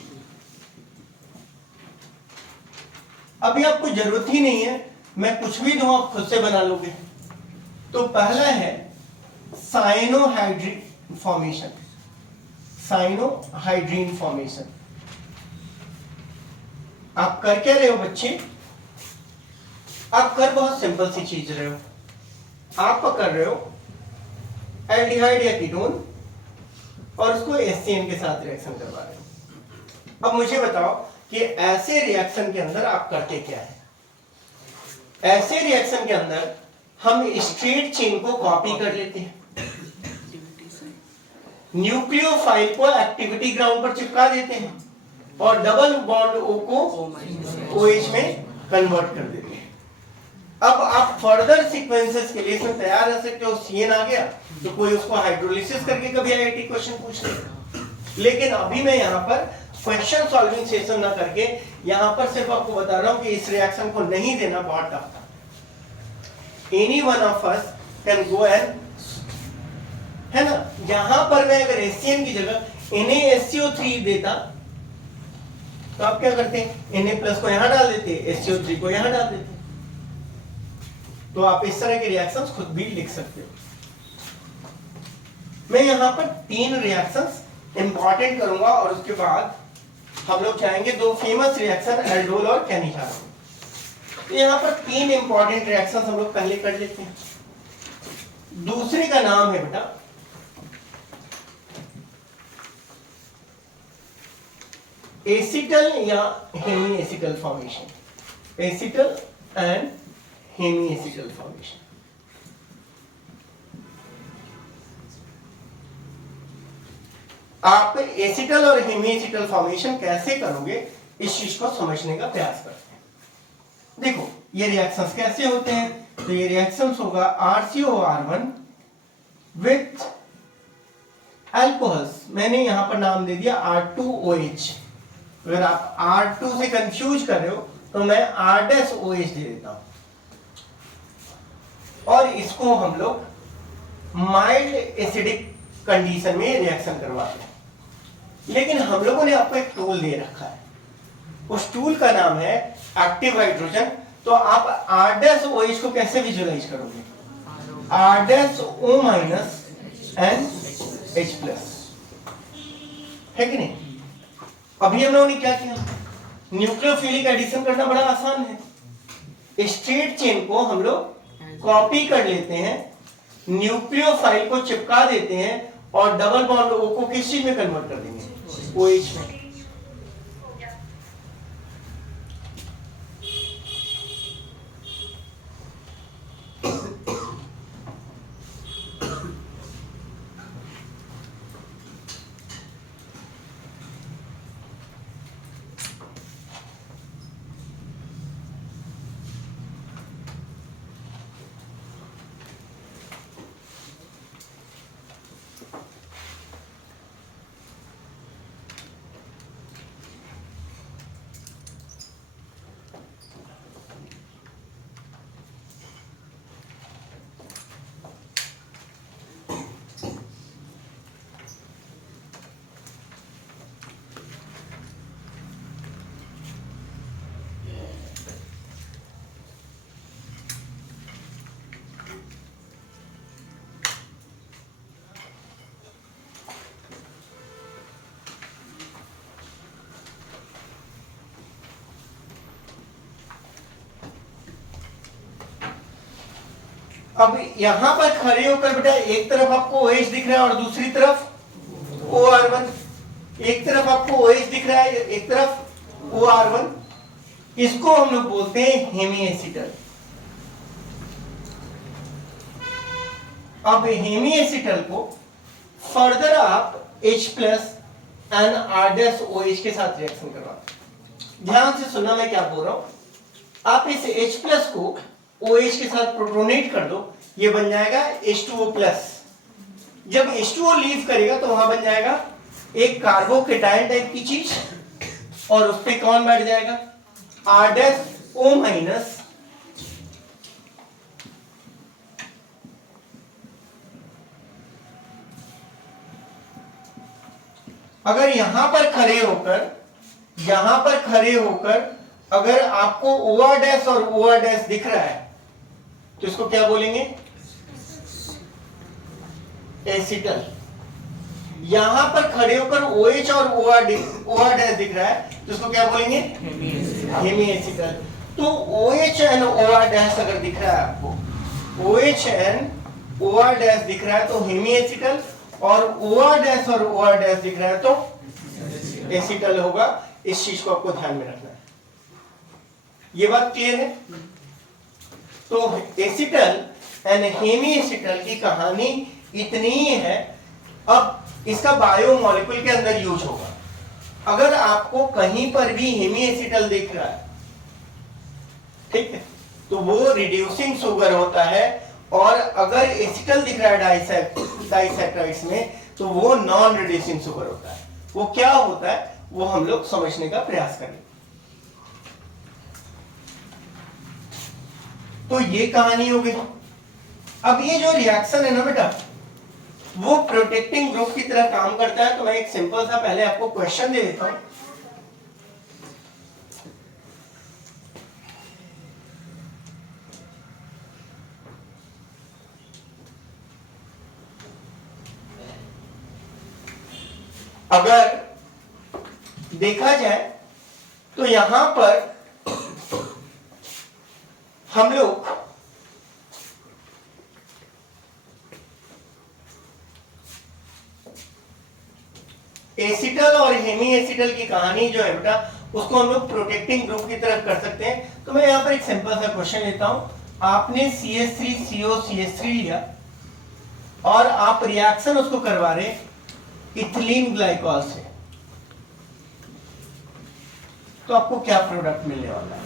अभी आपको जरूरत ही नहीं है, मैं कुछ भी दूं आप खुद से बना लोगे। तो पहला है साइनोहाइड्रिन फॉर्मेशन। साइनोहाइड्रिन फॉर्मेशन आप कर क्या रहे हो बच्चे? आप कर बहुत सिंपल सी चीज रहे हो। आप कर रहे हो एल्डिहाइड या कीटोन और उसको एससीएन के साथ रिएक्शन करवा रहे हो। अब मुझे बताओ कि ऐसे रिएक्शन के अंदर आप करते क्या है? ऐसे रिएक्शन के अंदर हम स्ट्रेट चेन को कॉपी कर लेते हैं, न्यूक्लियोफाइल को एक्टिविटी ग्राउंड पर चिपका देते हैं और डबल बॉन्ड ओ को OH में कन्वर्ट कर देते हैं। अब आप फर्दर सीक्वेंसेस के लिए इसमें तैयार रह सकते हो। CN आ गया तो कोई उसको हाइड्रोलिसिस करके कभी IIT क्वेश्चन पूछ लेगा, लेकिन अभी मैं यहाँ पर क्वेश्चन सॉल्विंग सेशन ना करके यहाँ पर सिर्फ आपको बता रहा हूँ कि इस रिएक्शन को नहीं देना बहुत टफ था। Any one of us can go and, है ना। यहां पर मैं अगर HCN की जगह NaSCO3 देता तो आप क्या करते? Na+ को यहां डाल देते, SCO3 को यहां डाल देते। तो आप इस तरह के रिएक्शंस खुद भी लिख सकते हो। मैं यहां पर 3 रिएक्शंस इंपॉर्टेंट करूंगा और उसके बाद हम लोग चाहेंगे 2 फेमस रिएक्शन एल्डोल और कैनिथार। तो यहां पर 3 इंपॉर्टेंट रिएक्शंस हम लोग पहले कर लेते हैं। दूसरे का नाम है बेटा एसिटल या hemiacetal formation. Acetal and hemiacetal formation. आप एसिटल और हेमीएसिटल फॉर्मेशन कैसे करोगे इस चीज को समझने का प्रयास करते हैं। देखो ये रिएक्शंस कैसे होते हैं। तो ये रिएक्शंस होगा RCOR1 विथ अल्कोहल्स। मैंने यहां पर नाम दे दिया R2OH। अगर आप R2 से कंफ्यूज कर रहे हो तो मैं R-OH दे देता हूं और इसको हम लोग माइल्ड एसिडिक कंडीशन में रिएक्शन करवाते हैं। लेकिन हम लोगों ने आपको एक टूल दे रखा है, उस टूल का नाम है एक्टिव हाइड्रोजन। तो आप R-OH को कैसे विजुअलाइज करोगे? R-O- and H+, है कि नहीं? अभी हम लोगों ने क्या किया? न्यूक्लियोफिलिक एडिशन करना बड़ा आसान है। स्ट्रेट चेन को हम लोग कॉपी कर लेते हैं, न्यूक्लियोफाइल को चिपका देते हैं और डबल बॉन्ड O को किस चीज में कन्वर्ट कर देंगे? OH में। अब यहां पर खड़े होकर बेटा एक तरफ आपको OH दिख रहा है और दूसरी तरफ OR1। एक तरफ आपको OH दिख रहा है, एक तरफ OR1। इसको हम लोग बोलते हैं हेमीएसिटल। अब हेमीएसिटल को फर्दर आप H+ एंड R-OH के साथ रिएक्शन करवाते। ध्यान से सुनना मैं क्या बोल रहा हूं। आप इस H+ को OH के साथ प्रोटोनेट कर दो, ये बन जाएगा H2O+। जब H2O लीव करेगा तो वहां बन जाएगा एक कार्बोकेटायन टाइप की चीज और उस पे कौन बैठ जाएगा? R डैश O माइनस अगर यहां पर खड़े होकर अगर आपको OR डैश और OR डैश दिख रहा है तो इसको क्या बोलेंगे? एसिटल। यहां पर खड़े होकर OH और OR डैश दिख रहा है तो इसको क्या बोलेंगे? Hemi acetal. तो OH एंड OR डैश अगर दिख रहा है आपको, OH एंड OR डैश दिख रहा है तो हेमी एसिटल, और OR डैश और OR डैश दिख रहा है तो एसिटल होगा। इस चीज को आपको ध्यान में रखना है। ये बात क्लियर है? तो एसिटल एंड हेमी एसिटल की कहानी इतनी ही है। अब इसका बायोमोलिक्यूल के अंदर यूज होगा। अगर आपको कहीं पर भी हेमी एसिटल दिख रहा है, ठीक है, तो वो रिड्यूसिंग शुगर होता है, और अगर एसिटल दिख रहा है डाइसैक्राइड्स में तो वो नॉन रिड्यूसिंग शुगर होता है। वो क्या होता है वो हम लोग समझने का प्रयास करेंगे। तो ये कहानी हो गई। अब ये जो रिएक्शन है ना बेटा, वो प्रोटेक्टिंग ग्रुप की तरह काम करता है। तो मैं एक सिंपल सा पहले आपको क्वेश्चन दे देता हूं। अगर देखा जाए तो यहां पर हम लोग एसिटल और हेमी एसिटल की कहानी जो है बेटा, उसको हम लोग प्रोटेक्टिंग ग्रुप की तरह कर सकते हैं। तो मैं यहां पर एक सिंपल सा क्वेश्चन लेता हूं। आपने CH3COCH3 लिया और आप रिएक्शन उसको करवा रहे इथिलीन ग्लाइकॉल से, तो आपको क्या प्रोडक्ट मिलने वाला है?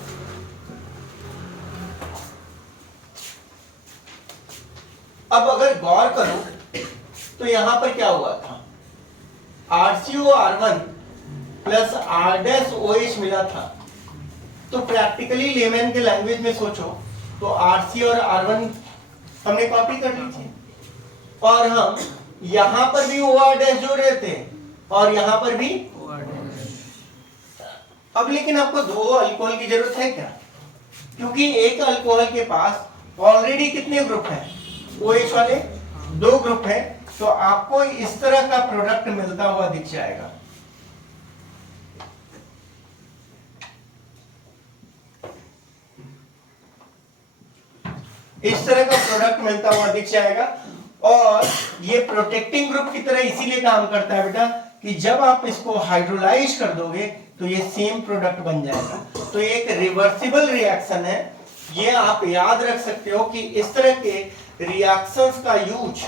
अब अगर गौर करो तो यहां पर क्या हुआ था, RCOR1 plus R dash OH मिला था। तो प्रैक्टिकली लेमैन के लैंग्वेज में सोचो तो RC और R1 हमने कॉपी कर ली थी, और हम यहां पर भी OR डैश जोड़ रहे थे और यहां पर भी OR डैश। अब लेकिन आपको दो अल्कोहल की जरूरत है क्या? क्योंकि एक अल्कोहल के पास ऑलरेडी कितने ग्रुप हैं? OH वाले दो ग्रुप हैं। तो आपको इस तरह का प्रोडक्ट मिलता हुआ दिख जाएगा। इस तरह का प्रोडक्ट मिलता हुआ दिख जाएगा। और ये प्रोटेक्टिंग ग्रुप की तरह इसीलिए काम करता है बेटा कि जब आप इसको हाइड्रोलाइज कर दोगे तो ये सेम प्रोडक्ट बन जाएगा। तो ये एक रिवर्सिबल रिएक्शन है। ये आप याद रख सकते हो कि इस तरह के रिएक्शंस का यूज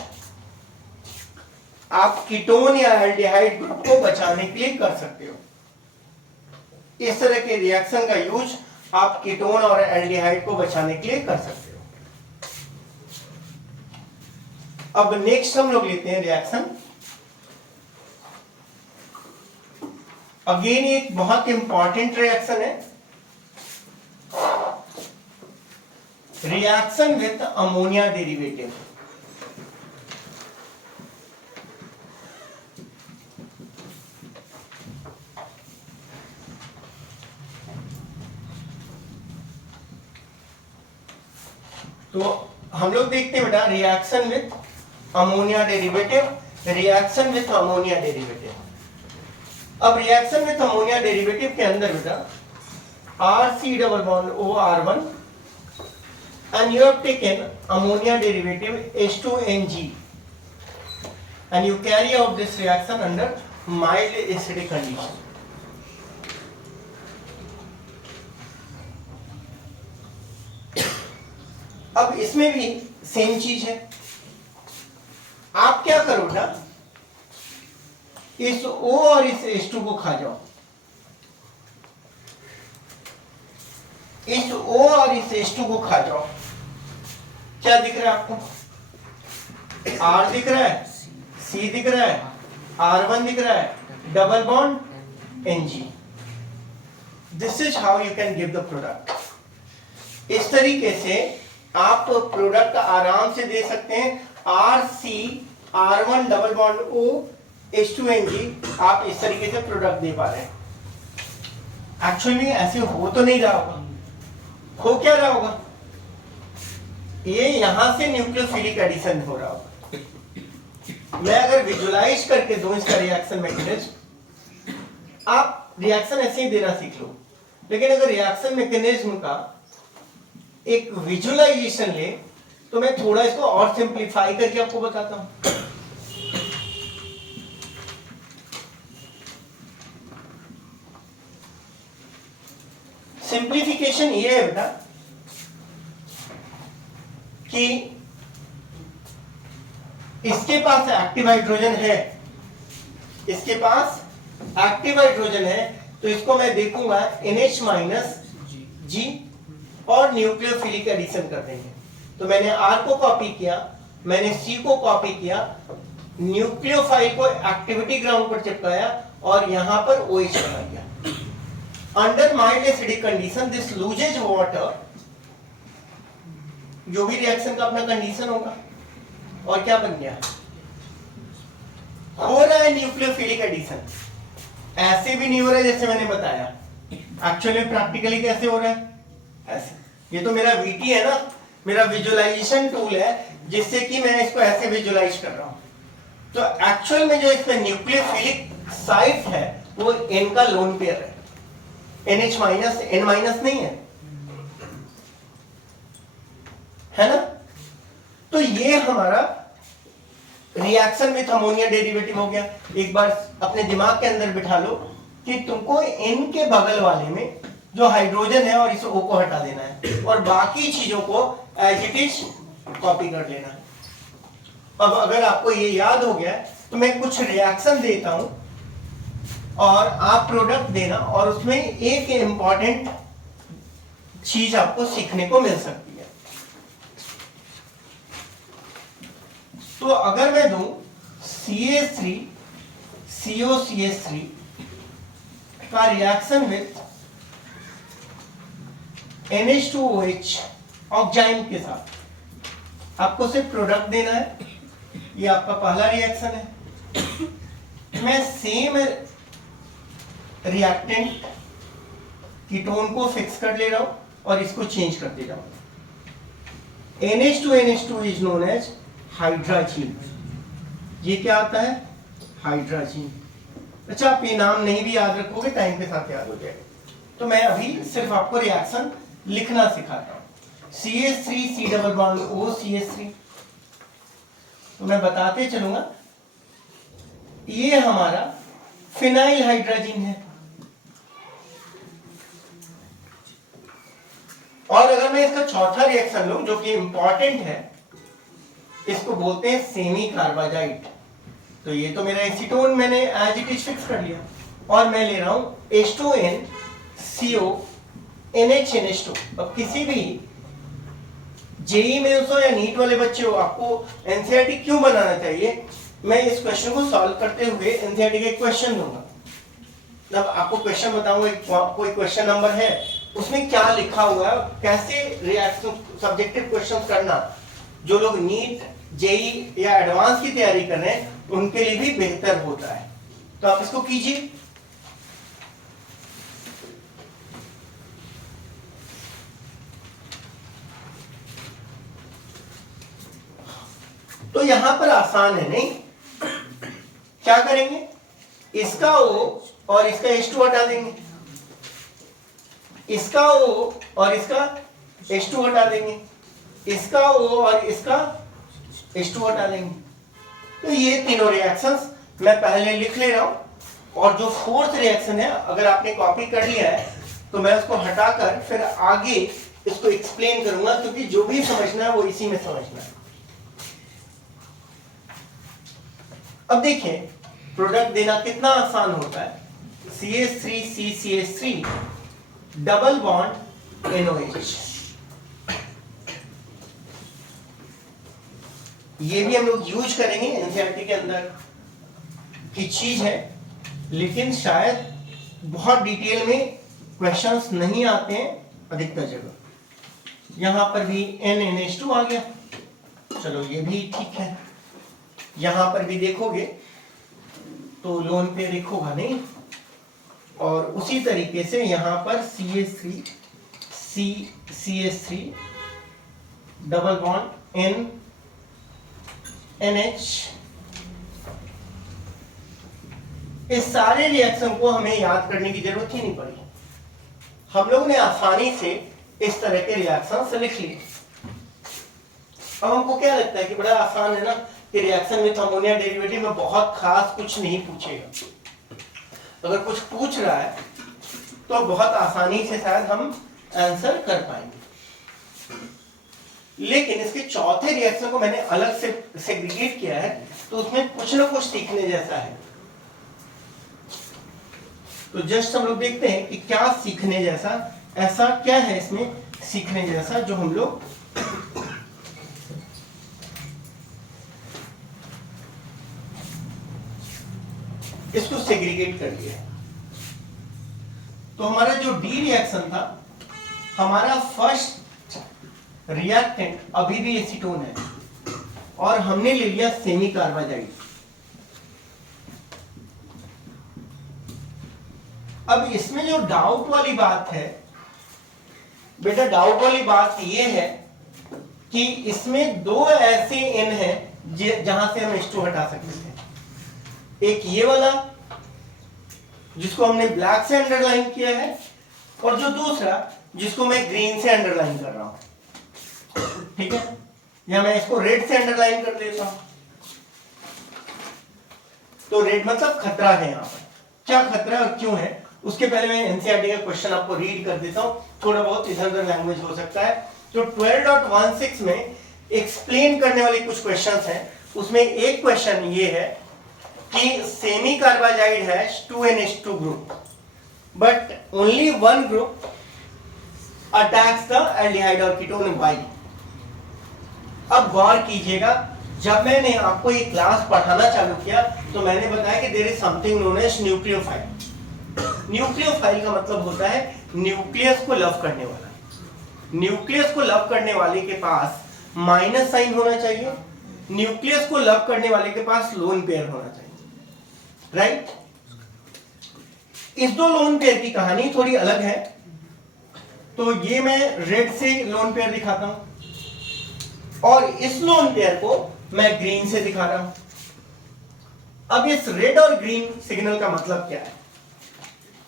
आप कीटोन या एल्डिहाइड ग्रुप को बचाने के लिए कर सकते हो। इस तरह के रिएक्शन का यूज आप कीटोन और एल्डिहाइड को बचाने के लिए कर सकते हो। अब नेक्स्ट हम लोग लेते हैं रिएक्शन। अगेन एक बहुत इंपॉर्टेंट रिएक्शन है, रिएक्शन विथ अमोनिया डेरिवेटिव। तो हम लोग देखते हैं बेटा reaction with ammonia derivative, reaction with ammonia derivative. अब रिएक्शन विथ अमोनिया डेरिवेटिव के अंदर बेटा RC double bond OR1 and you have taken ammonia derivative H2NG and you carry out this reaction under mild acidic condition. अब इसमें भी same चीज है। आप क्या करो ना, इस O और इस H2 को खा जाओ। इस O और इस H2 को खा जाओ। क्या दिख रहा है आपको? R दिख रहा है, C दिख रहा है, R1 दिख रहा है, double bond NG। This is how you can give the product. इस तरीके से आप प्रोडक्ट आराम से दे सकते हैं। RC R1 double bond O H2NG, आप इस तरीके से प्रोडक्ट दे पा रहे हैं। एक्चुअली ऐसे हो तो नहीं रहा होगा, हो क्या रहा होगा, ये यहां से न्यूक्लियोफिलिक एडिशन हो रहा होगा। मैं अगर विजुलाइज करके दूं इसका रिएक्शन मैकेनिज्म, आप रिएक्शन ऐसे ही देना सीख लो, लेकिन अगर रिएक्शन मैकेनिज्म का एक विजुअलाइजेशन ले तो मैं थोड़ा इसको और सिंप्लीफाई करके आपको बताता हूं। सिंप्लीफिकेशन ये है बेटा कि इसके पास एक्टिव हाइड्रोजन है, इसके पास एक्टिव हाइड्रोजन है, तो इसको मैं देखूंगा NH माइनस G और न्यूक्लियोफिलिक एडिशन कर देंगे। तो मैंने R को कॉपी किया, मैंने C को कॉपी किया, न्यूक्लियोफाइल को एक्टिविटी ग्राउंड पर चिपकाया और यहां पर OH बना दिया। Under mild acidic condition this loses water, जो भी रिएक्शन का अपना कंडीशन होगा, और क्या बन गया, हो रहा है न्यूक्लियोफिलिक एडिशन। ऐसे भी नहीं हो रहा है जैसे मैंने बताया, एक्चुअली प्रैक्टिकली कैसे हो रहा है, ऐसे। ये तो मेरा VT है ना, मेरा विजुअलाइजेशन टूल है, जिससे कि मैं इसको ऐसे विजुअलाइज कर रहा हूं। तो एक्चुअल में जो इसमें न्यूक्लियोफिलिक साइट है वो N का लोन पेयर है, NH माइनस N माइनस नहीं है ना। तो ये हमारा रिएक्शन विथ अमोनिया डेरिवेटिव हो गया। एक बार अपने दिमाग के अंदर बिठा लो कि तुमको N के बगल वाले में जो हाइड्रोजन है और इस O को हटा देना है और बाकी चीजों को एज इट इज कॉपी कर लेना है। अब अगर आपको ये याद हो गया तो मैं कुछ रिएक्शन देता हूं और आप प्रोडक्ट देना, और उसमें एक इंपॉर्टेंट चीज आपको सीखने को मिल सकती है। तो अगर मैं दूं CH3 COCH3 का रिएक्शन विथ NH2OH ऑक्जाइम के साथ, आपको सिर्फ प्रोडक्ट देना है, ये आपका पहला रिएक्शन है। मैं सेम रिएक्टेंट कीटोन को फिक्स कर ले रहा हूं और इसको चेंज कर दे रहा हूं। NH2NH2 is known as hydrazine. ये क्या आता है, हाइड्राजीन। अच्छा, आप ये नाम नहीं भी याद रखोगे, टाइम के साथ याद हो जाएगा। तो मैं अभी सिर्फ आपको रिएक्शन लिखना सिखाता हूं। CH3 C double bond O CH3, तो मैं बताते चलूंगा। ये हमारा फिनाइल हाइड्राजीन है, और अगर मैं इसका चौथा रिएक्शन लूं जो कि इंपॉर्टेंट है, इसको बोलते हैं सेमी कार्बाजाइट। तो ये तो मेरा एसीटोन मैंने एज इट इज फिक्स कर लिया, और मैं ले रहा हूं H2N CO NH NH2। अब किसी भी जेई में हो या नीट वाले बच्चे हो, आपको एनसीईआरटी क्यों बनाना चाहिए, मैं इस क्वेश्चन को सॉल्व करते हुए एनसीईआरटी का एक क्वेश्चन दूंगा। जब आपको क्वेश्चन बताऊंगा, कोई क्वेश्चन नंबर है, उसमें क्या लिखा हुआ है, कैसे रिएक्शन सब्जेक्टिव क्वेश्चन करना, जो लोग नीट जेई या एडवांस की तैयारी कर रहे हैं उनके लिए भी बेहतर होता है। तो आप इसको कीजिए। तो यहां पर आसान है नहीं, क्या करेंगे, इसका O और इसका H2 हटा देंगे, इसका O और इसका H2 हटा देंगे, इसका O और इसका H2 हटा देंगे। तो ये तीनों रिएक्शंस मैं पहले लिख ले रहा हूं, और जो फोर्थ रिएक्शन है अगर आपने कॉपी कर लिया है तो मैं उसको हटाकर फिर आगे इसको एक्सप्लेन करूंगा, क्योंकि जो भी समझना है वो इसी में समझना है। अब देखिए प्रोडक्ट देना कितना आसान होता है। CH3 CCH3 double bond NOH, ये भी हम लोग यूज करेंगे एनसीईआरटी के अंदर की चीज है, लेकिन शायद बहुत डिटेल में क्वेश्चंस नहीं आते हैं अधिकतर जगह। यहां पर भी NNH2 आ गया, चलो ये भी ठीक है। यहां पर भी देखोगे तो लोन पेयर एक होगा नहीं, और उसी तरीके से यहां पर CH3 डबल बॉन्ड NH। इस सारे रिएक्शन को हमें याद करने की जरूरत ही नहीं पड़ी, हम लोग ने आसानी से इस तरह के रिएक्शन लिख लिए। अब हमको क्या लगता है कि बड़ा आसान है ना, कि रिएक्शन विथ अमोनिया डेरिवेटिव में बहुत खास कुछ नहीं पूछेगा। अगर कुछ पूछ रहा है तो बहुत आसानी से शायद हम आंसर कर पाएंगे। लेकिन इसके चौथे रिएक्शन को मैंने अलग से सेग्रीगेट किया है, तो उसमें कुछ ना कुछ सीखने जैसा है। तो जस्ट हम लोग देखते हैं कि क्या सीखने जैसा, ऐसा क्या है इसमें सीखने जैसा जो हम लोग इसको सेग्रीगेट कर लिया। तो हमारा जो डी रिएक्शन था, हमारा फर्स्ट रिएक्टेंट अभी भी एसीटोन है और हमने ले लिया सेमी कार्बाइड। अब इसमें जो डाउट वाली बात है बेटा, डाउट वाली बात यह है कि इसमें दो ऐसे एन हैं जहां से हम H2 हटा सकते थे। एक ये वाला जिसको हमने ब्लैक से अंडरलाइन किया है, और जो दूसरा जिसको मैं ग्रीन से अंडरलाइन कर रहा हूं। ठीक है, या मैं इसको रेड से अंडरलाइन कर देता हूं। तो रेड मतलब खतरा है। यहां पर क्या खतरा और क्यों है, उसके पहले मैं एनसीईआरटी का क्वेश्चन आपको रीड कर देता हूं। थोड़ा बहुत इधर उधर लैंग्वेज हो सकता है। तो 12.16 में एक्सप्लेन करने वाले कुछ क्वेश्चंस हैं। उसमें एक क्वेश्चन ये है कि semi carbide has 2NH2 group but only one group attacks the aldehyde और कीटोन Y। अब गौर कीजिएगा, जब मैंने आपको ये क्लास पढ़ाना चालू किया तो मैंने बताया कि there is something known as nucleophile. Nucleophile का मतलब होता है न्यूक्लियस को लव करने वाला। न्यूक्लियस को लव करने वाले के पास माइनस साइन होना चाहिए, न्यूक्लियस को लव करने वाले के पास लोन पेयर होना चाहिए। राइट? इस दो लोन पेयर की कहानी थोड़ी अलग है। तो ये मैं रेड से लोन पेयर दिखाता हूं और इस लोन पेयर को मैं ग्रीन से दिखा रहा हूं। अब इस रेड और ग्रीन सिग्नल का मतलब क्या है,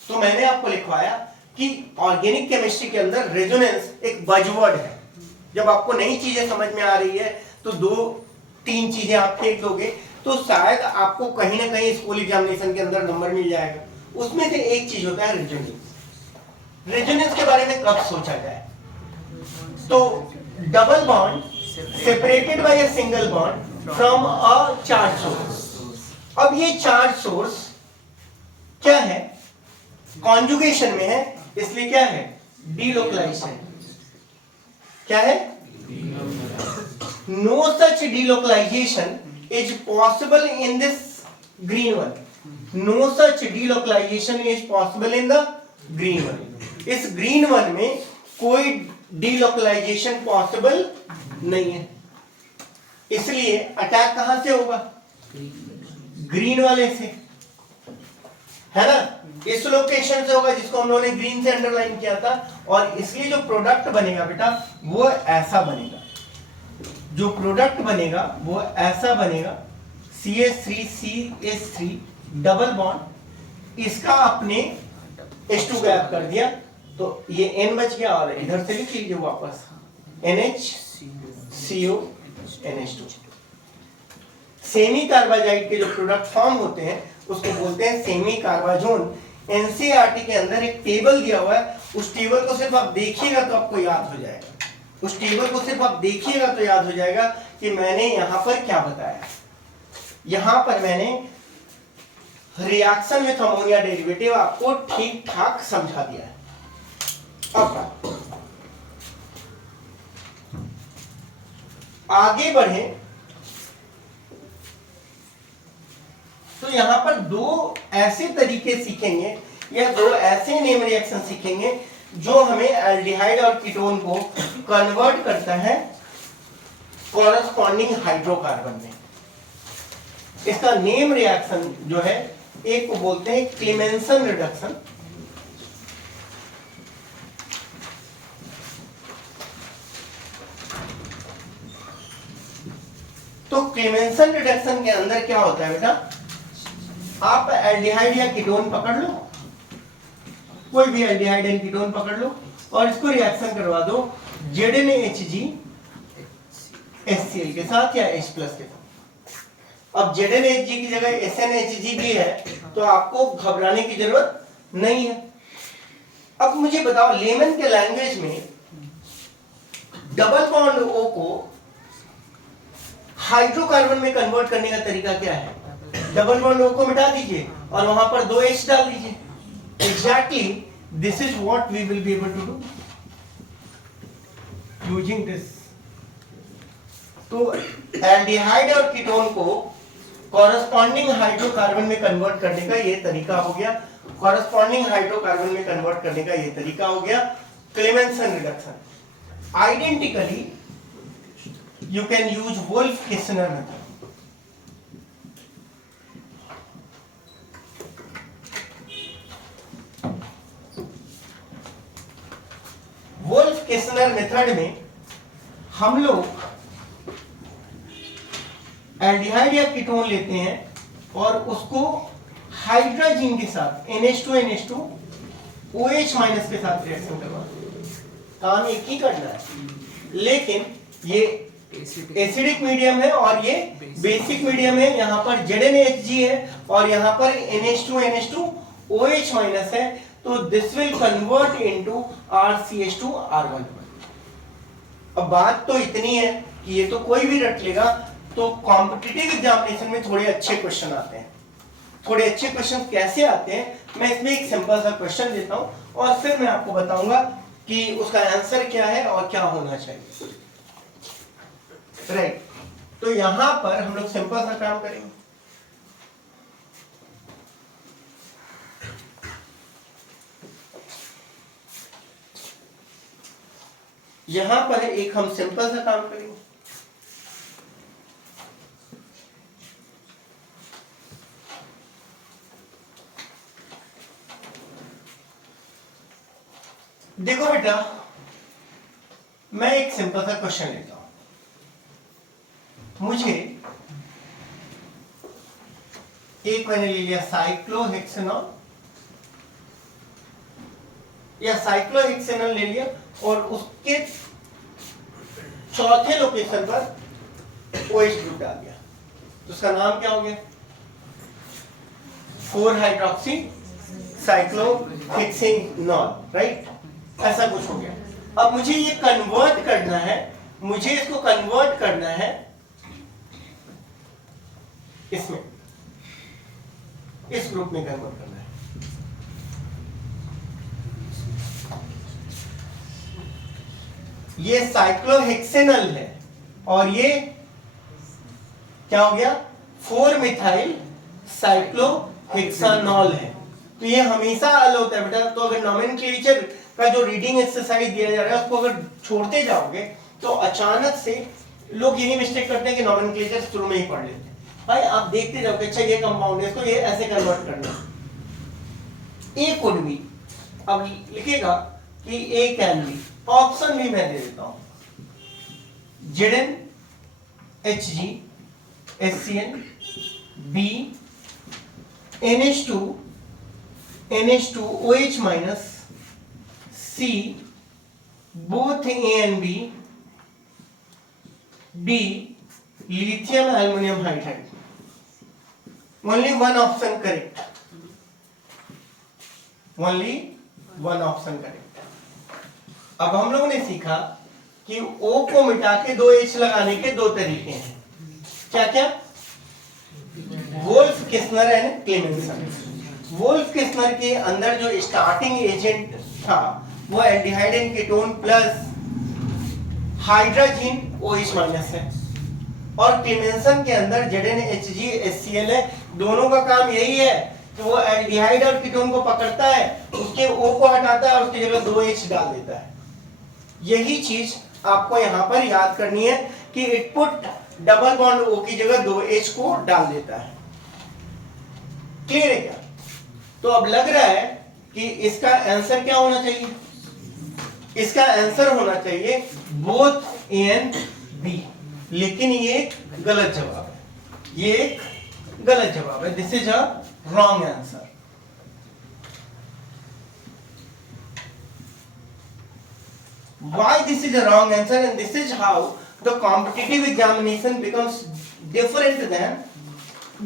तो मैंने आपको लिखवाया कि ऑर्गेनिक केमिस्ट्री के अंदर रेजोनेंस एक बजवर्ड है। जब आपको नई चीजें समझ में आ रही है तो 2-3 चीजें आप फेंक दोगे तो शायद आपको कहीं ना कहीं स्कूल एग्जामिनेशन के अंदर नंबर मिल जाएगा। उसमें से एक चीज होता है रेजोनेंस। रेजोनेंस के बारे में कब सोचा जाए, तो double bond separated by a single bond from a charge source. अब ये चार्ज सोर्स क्या है, कॉन्जुगेशन में है, इसलिए क्या है, डीलोकलाइजेशन। क्या है, no such delocalization is possible in this green one. No such delocalization is possible in the green one. इस ग्रीन वन में कोई डीलोकलाइजेशन पॉसिबल नहीं है, इसलिए अटैक कहां से होगा, ग्रीन वाले से, है ना। इस लोकेशन से होगा जिसको हम लोगों ने ग्रीन से अंडरलाइन किया था, और इसलिए जो प्रोडक्ट बनेगा बेटा वो ऐसा बनेगा। जो प्रोडक्ट बनेगा वो ऐसा बनेगा, CH3CH3 डबल बॉन्ड, इसका आपने H2 गैप कर दिया तो ये N बच गया, और इधर से लिख लीजिए वापस NHCO NH2। सेमी कार्बाइड के जो प्रोडक्ट फॉर्म होते हैं उसको बोलते हैं सेमी कार्बाजोन। एनसीईआरटी के अंदर एक टेबल दिया हुआ है, उस टेबल को सिर्फ आप देखिएगा तो आपको याद हो जाएगा। उस टेबल को सिर्फ आप देखिएगा तो याद हो जाएगा कि मैंने यहां पर क्या बताया। यहां पर मैंने रिएक्शन विथ अमोनिया डेरिवेटिव आपको ठीक ठाक समझा दिया है। अब आगे बढ़े तो यहां पर दो ऐसे तरीके सीखेंगे या दो ऐसे नेम रिएक्शन सीखेंगे जो हमें एल्डिहाइड और कीटोन को कन्वर्ट करता है कॉरस्पॉन्डिंग हाइड्रोकार्बन में। इसका नेम रिएक्शन जो है, एक को बोलते हैं क्लेमेंसन रिडक्शन, तो क्लेमेंसन रिडक्शन के अंदर क्या होता है बेटा, आप एल्डिहाइड या कीटोन पकड़ लो, कोई भी एल्डिहाइड एंड कीटोन पकड़ लो और इसको रिएक्शन करवा दो ZnHg HCl के साथ या H+ के साथ। अब ZnHg की जगह SnHg भी है तो आपको घबराने की जरूरत नहीं है। अब मुझे बताओ लेमन के लैंग्वेज में डबल बॉन्ड O को हाइड्रोकार्बन में कन्वर्ट करने का तरीका क्या है? डबल बॉन्ड O को मिटा दीजिए और वहां पर 2 H डाल दीजिए। Exactly, this is what we will be able to do using this. तो एल्डिहाइड और कीटोन को कॉरस्पॉन्डिंग हाइड्रोकार्बन में कन्वर्ट करने का ये तरीका हो गया, कॉरस्पॉन्डिंग हाइड्रोकार्बन में कन्वर्ट करने का ये तरीका हो गया Clemmensen reduction. Identically you can use Wolff-Kissner method. Wolff-Kissner method में हम लोग एल्डिहाइड या कीटोन लेते हैं और उसको हाइड्रोजन के साथ NH2NH2 OH- के साथ रिएक्शन करवाते हैं। काम एक ही करना है, लेकिन ये एसिडिक मीडियम है और ये बेसिक मीडियम है। यहाँ पर ZnHg है और यहाँ पर NH2NH2 OH- है, तो this will convert into RCH2R1। अब बात तो इतनी है कि ये तो कोई भी रट लेगा, तो कॉम्पिटिटिव एग्जामिनेशन में थोड़े अच्छे क्वेश्चन आते हैं। थोड़े अच्छे क्वेश्चन कैसे आते हैं, मैं इसमें एक सिंपल सा क्वेश्चन देता हूं और फिर मैं आपको बताऊंगा कि उसका आंसर क्या है और क्या होना चाहिए। राइट, तो यहां पर हम लोग सिंपल सा काम करेंगे। यहां पर एक हम सिंपल सा काम करेंगे। देखो बेटा, मैं एक सिंपल सा क्वेश्चन लेता हूं। मुझे एक मैंने ले लिया साइक्लोहेक्सेनॉल या साइक्लोहेक्सेनॉल ले लिया और उसके चौथे लोकेशन पर OH ग्रुप डाल दिया, तो उसका नाम क्या हो गया? 4-हाइड्रोक्सी साइक्लोहेक्सेनॉल, राइट? ऐसा कुछ हो गया। अब मुझे ये कन्वर्ट करना है, मुझे इसको कन्वर्ट करना है इसमें, इस ग्रुप में कन्वर्ट करना है। ये साइक्लोहेक्सेनल है और ये क्या हो गया? 4-मिथाइल साइक्लोहेक्सानॉल है। तो ये हमेशा अल होता है बेटा। तो अगर नोमेनक्लेचर का जो रीडिंग एक्सरसाइज दिया जा रहा है उसको अगर छोड़ते जाओगे तो अचानक से लोग यही मिस्टेक करते हैं कि नोमेनक्लेचर शुरू में ही पढ़ लेते हैं। भाई आप देखते जाओगे, अच्छा ये कंपाउंड है, इसको ये ऐसे कन्वर्ट करना। ए कुड बी, अब लिखेगा कि ए कैन बी, ऑप्शन भी मैं दे देता हूं, ZnHg HCl B NH2 OH- C both A and B D lithium aluminum hydride। Only one option correct, only one option correct। अब हम लोगों ने सीखा कि O को मिटा के 2 H लगाने के 2 तरीके हैं। क्या क्या? वोल्फ-किस्नर एंड क्लेमेंसन। वोल्फ-किस्नर के अंदर जो स्टार्टिंग एजेंट था वो aldehyde and ketone plus hydrogen OH- है और क्लेमेंसन के अंदर ZnHg HCl है। दोनों का काम यही है तो वो एल्डिहाइड और कीटोन को पकड़ता है, उसके O को हटाता है और उसकी जगह 2H डाल देता है। यही चीज आपको यहां पर याद करनी है कि it put double bond O की जगह 2H को डाल देता है। क्लियर है क्या? तो अब लग रहा है कि इसका आंसर क्या होना चाहिए? इसका आंसर होना चाहिए बोथ A एंड B, लेकिन ये गलत जवाब है। ये एक गलत जवाब है। This is a wrong answer. Why this is a wrong answer, and this is how the competitive examination becomes different than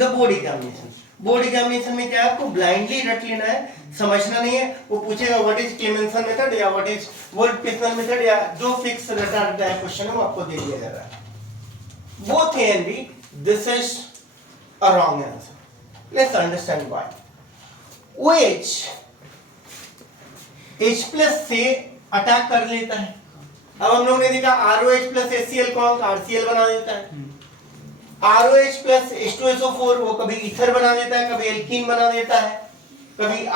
the board examination. Board examination में क्या है, आपको ब्लाइंडली रट लेना है, समझना नहीं है। वो पूछेगा व्हाट इज क्लेमेंसन मेथड या व्हाट इज वोल्ट-पिसनर मेथड, या जो फिक्स रटा रहता है क्वेश्चन है वो आपको दे दिया जा रहा है। Both A and B, this is a wrong answer. Let's understand why. OH H+ से अटैक कर लेता है। अब हम लोगों ने देखा ROH प्लस HCl कौन RCl बना देता है। ROH प्लस H2SO4 वो कभी ईथर बना देता है, कभी एल्कीन बना देता है, कभी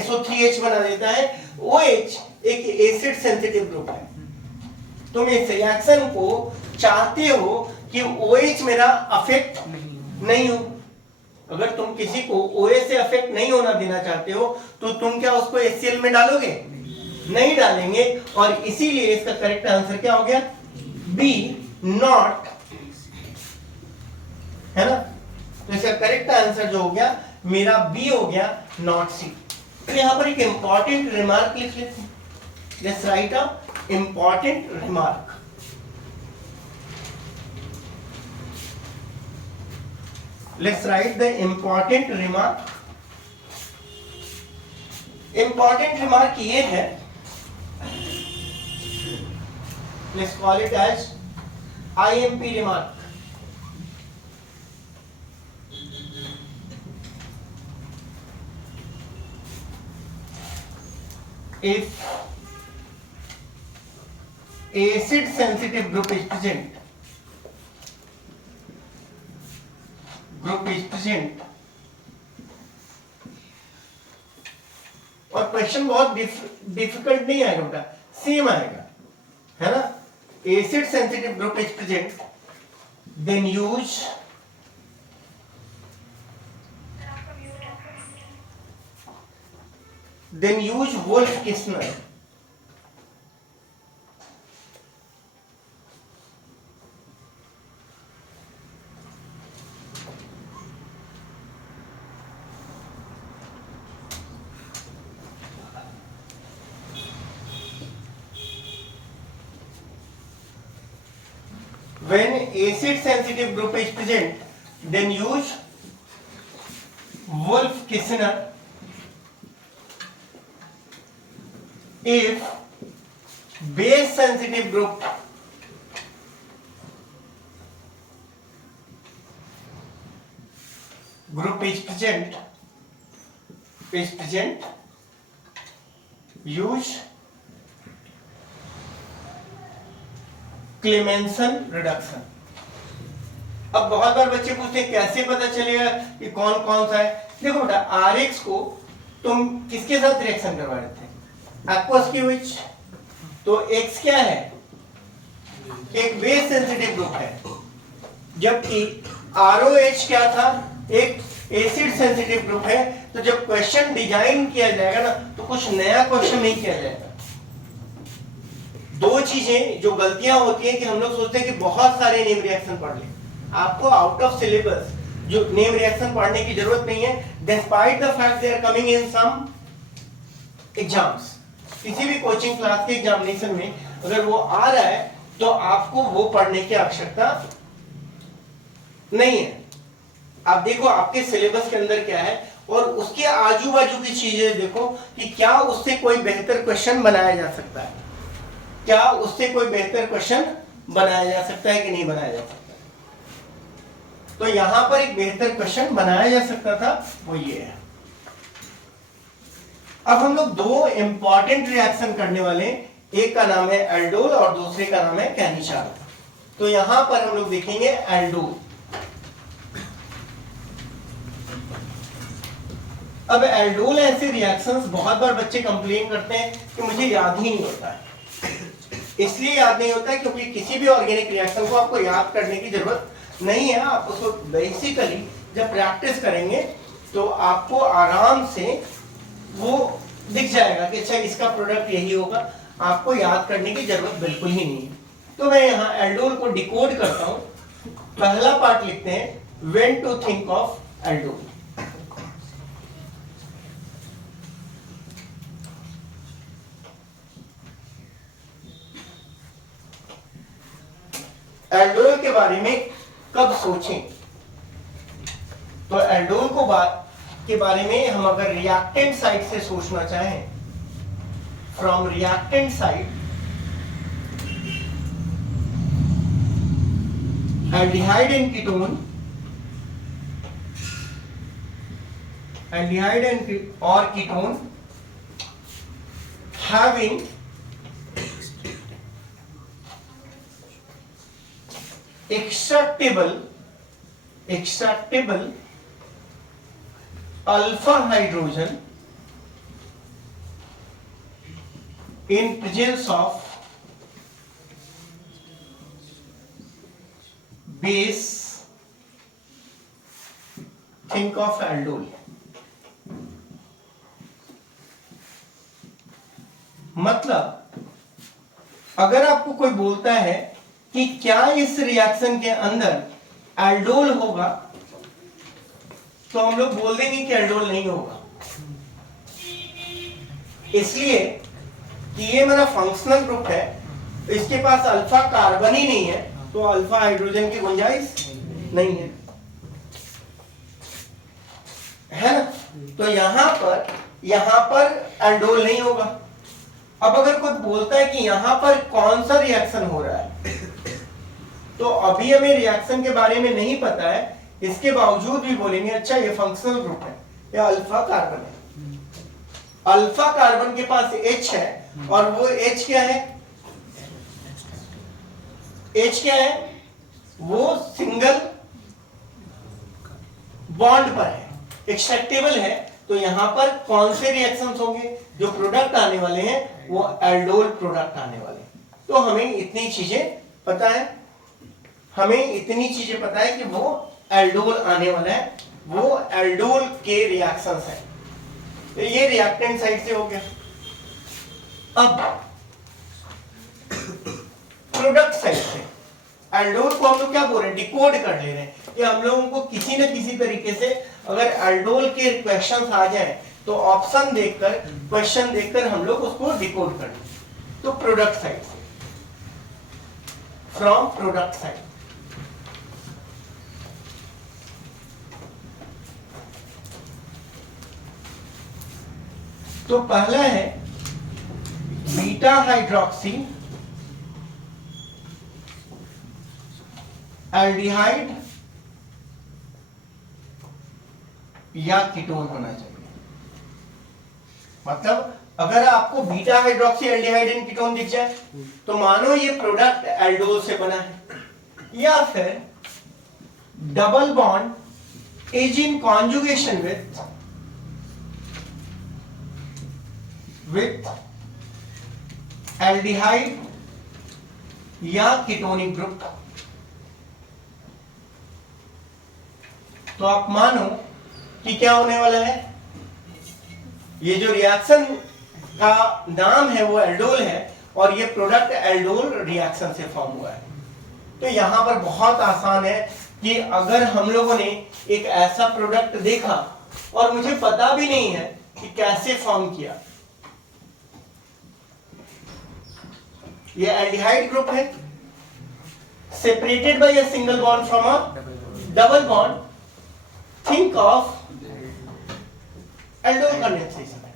SO3H बना देता है। OH एक एसिड सेंसिटिव ग्रुप है। तुम इस रिएक्शन को चाहते हो कि OH मेरा अफेक्ट नहीं हो। अगर तुम किसी को OH से अफेक्ट नहीं होना देना चाहते हो तो तुम क्या उसको HCl में डालोगे? नहीं डालेंगे। और इसीलिए इसका करेक्ट आंसर क्या हो गया? B, नॉट, है ना? तो इसका करेक्ट आंसर जो हो गया मेरा B हो गया, नॉट C। तो यहां पर एक इंपॉर्टेंट रिमार्क लिख लेते हैं। Let's write a important remark. Let's write the important remark. Important remark ये है, let's call it as IMP remark. If acid sensitive group is present, और क्वेश्चन बहुत डिफिकल्ट नहीं आएगा बेटा, सेम आएगा, है ना? Acid sensitive group is present, then use Wolff-Kissner. When acid sensitive group is present, then use Wolff-Kissner. If base sensitive group is present, use Clemmensen reduction. अब बहुत बार बच्चे पूछते हैं कैसे पता चलेगा कि कौन कौन सा है? देखो बेटा, RX को तुम किसके साथ रिएक्शन करवा रहे थे? एक्वस की विच, तो X क्या है? एक बेस सेंसिटिव ग्रुप है, जबकि ROH क्या था? एक एसिड सेंसिटिव ग्रुप है। तो जब क्वेश्चन डिजाइन किया जाएगा ना तो कुछ नया क्वेश्चन नहीं किया जाएगा। दो चीजें जो गलतियां होती हैं कि हम लोग सोचते हैं कि बहुत सारे नेम रिएक्शन पढ़ लें। आपको आउट ऑफ सिलेबस जो नेम रिएक्शन पढ़ने की जरूरत नहीं है, despite the fact they are coming in some exams. किसी भी कोचिंग क्लास के एग्जामिनेशन में अगर वो आ रहा है तो आपको वो पढ़ने की आवश्यकता नहीं है। आप देखो आपके सिलेबस के अंदर क्या है और उसके आजू बाजू की चीजें देखो कि क्या उससे कोई बेहतर क्वेश्चन बनाया जा सकता है, क्या उससे कोई बेहतर क्वेश्चन बनाया जा सकता है कि नहीं बनाया जा सकता। तो यहां पर एक बेहतर क्वेश्चन बनाया जा सकता था, वो ये है। अब हम लोग दो इंपॉर्टेंट रिएक्शन करने वाले, एक का नाम है एल्डोल और दूसरे का नाम है कैनिचार। तो यहां पर हम लोग देखेंगे एल्डोल। अब एल्डोल ऐसे रिएक्शंस बहुत बार बच्चे कंप्लेन करते हैं कि मुझे याद ही नहीं होता है। इसलिए याद नहीं होता है क्योंकि किसी भी ऑर्गेनिक रिएक्शन को आपको याद करने की जरूरत नहीं है। आप उसको बेसिकली जब प्रैक्टिस करेंगे तो आपको आराम से वो दिख जाएगा कि अच्छा इसका प्रोडक्ट यही होगा। आपको याद करने की जरूरत बिल्कुल ही नहीं है। तो मैं यहाँ एल्डोल को डिकोड करता हूँ। पहला पार्ट लिखते हैं when to think of aldol. Aldol के बारे में कब सोचें? तो एल्डोल के बारे में हम अगर रिएक्टेंट साइड से सोचना चाहें, from reactant side aldehyde and ketone, or ketone having extractable alpha hydrogen in presence of base, think of aldol। मतलब अगर आपको कोई बोलता है कि क्या इस रिएक्शन के अंदर एल्डोल होगा, तो हम लोग बोल देंगे कि एल्डोल नहीं होगा, इसलिए कि ये मेरा फंक्शनल ग्रुप है, इसके पास अल्फा कार्बन ही नहीं है, तो अल्फा हाइड्रोजन की गुंजाइश नहीं है ना। तो यहां पर एल्डोल नहीं होगा। अब अगर कोई बोलता है कि यहां पर कौन सा रिएक्शन हो रहा है, तो अभी हमें रिएक्शन के बारे में नहीं पता है, इसके बावजूद भी बोलेंगे अच्छा ये फंक्शनल ग्रुप है, या अल्फा कार्बन है। अल्फा कार्बन के पास H है, और वो H क्या है? H क्या है? वो सिंगल बॉन्ड पर है, एक्सट्रैक्टेबल है। तो यहां पर कौन से रिएक्शंस होंगे? जो प्रोडक्ट आने वाले हैं वो एल्डोल प्रोडक्ट आने वाले हैं। तो हमें इतनी चीजें पता है, कि वो एल्डोल आने वाला है, वो एल्डोल के रिएक्शंस हैं। तो ये रिएक्टेंट साइड से हो गया। अब प्रोडक्ट साइड से एल्डोल को हम लोग क्या बोल रहे हैं? डिकोड कर ले रहे हैं कि हम लोगों को किसी न किसी तरीके से अगर एल्डोल के क्वेश्चंस आ जाए तो ऑप्शन देखकर, क्वेश्चन देखकर हम लोग उसको डिकोड कर लें। तो प्रोडक्ट साइड से, फ्रॉम प्रोडक्ट साइड, तो पहला है बीटा हाइड्रोक्सी एल्डिहाइड या कीटोन होना चाहिए। मतलब अगर आपको beta hydroxy aldehyde and ketone दिख जाए तो मानो ये प्रोडक्ट एल्डोल से बना है, या फिर double bond is in conjugation with aldehyde या कीटोनिक ग्रुप। तो आप मानो कि क्या होने वाला है, ये जो रिएक्शन का नाम है वो एल्डोल है, और ये प्रोडक्ट एल्डोल रिएक्शन से फॉर्म हुआ है। तो यहां पर बहुत आसान है कि अगर हम लोगों ने एक ऐसा प्रोडक्ट देखा और मुझे पता भी नहीं है कि कैसे फॉर्म किया, ये एल्डिहाइड ग्रुप है separated by a single bond from a double bond, think of aldol condensation है,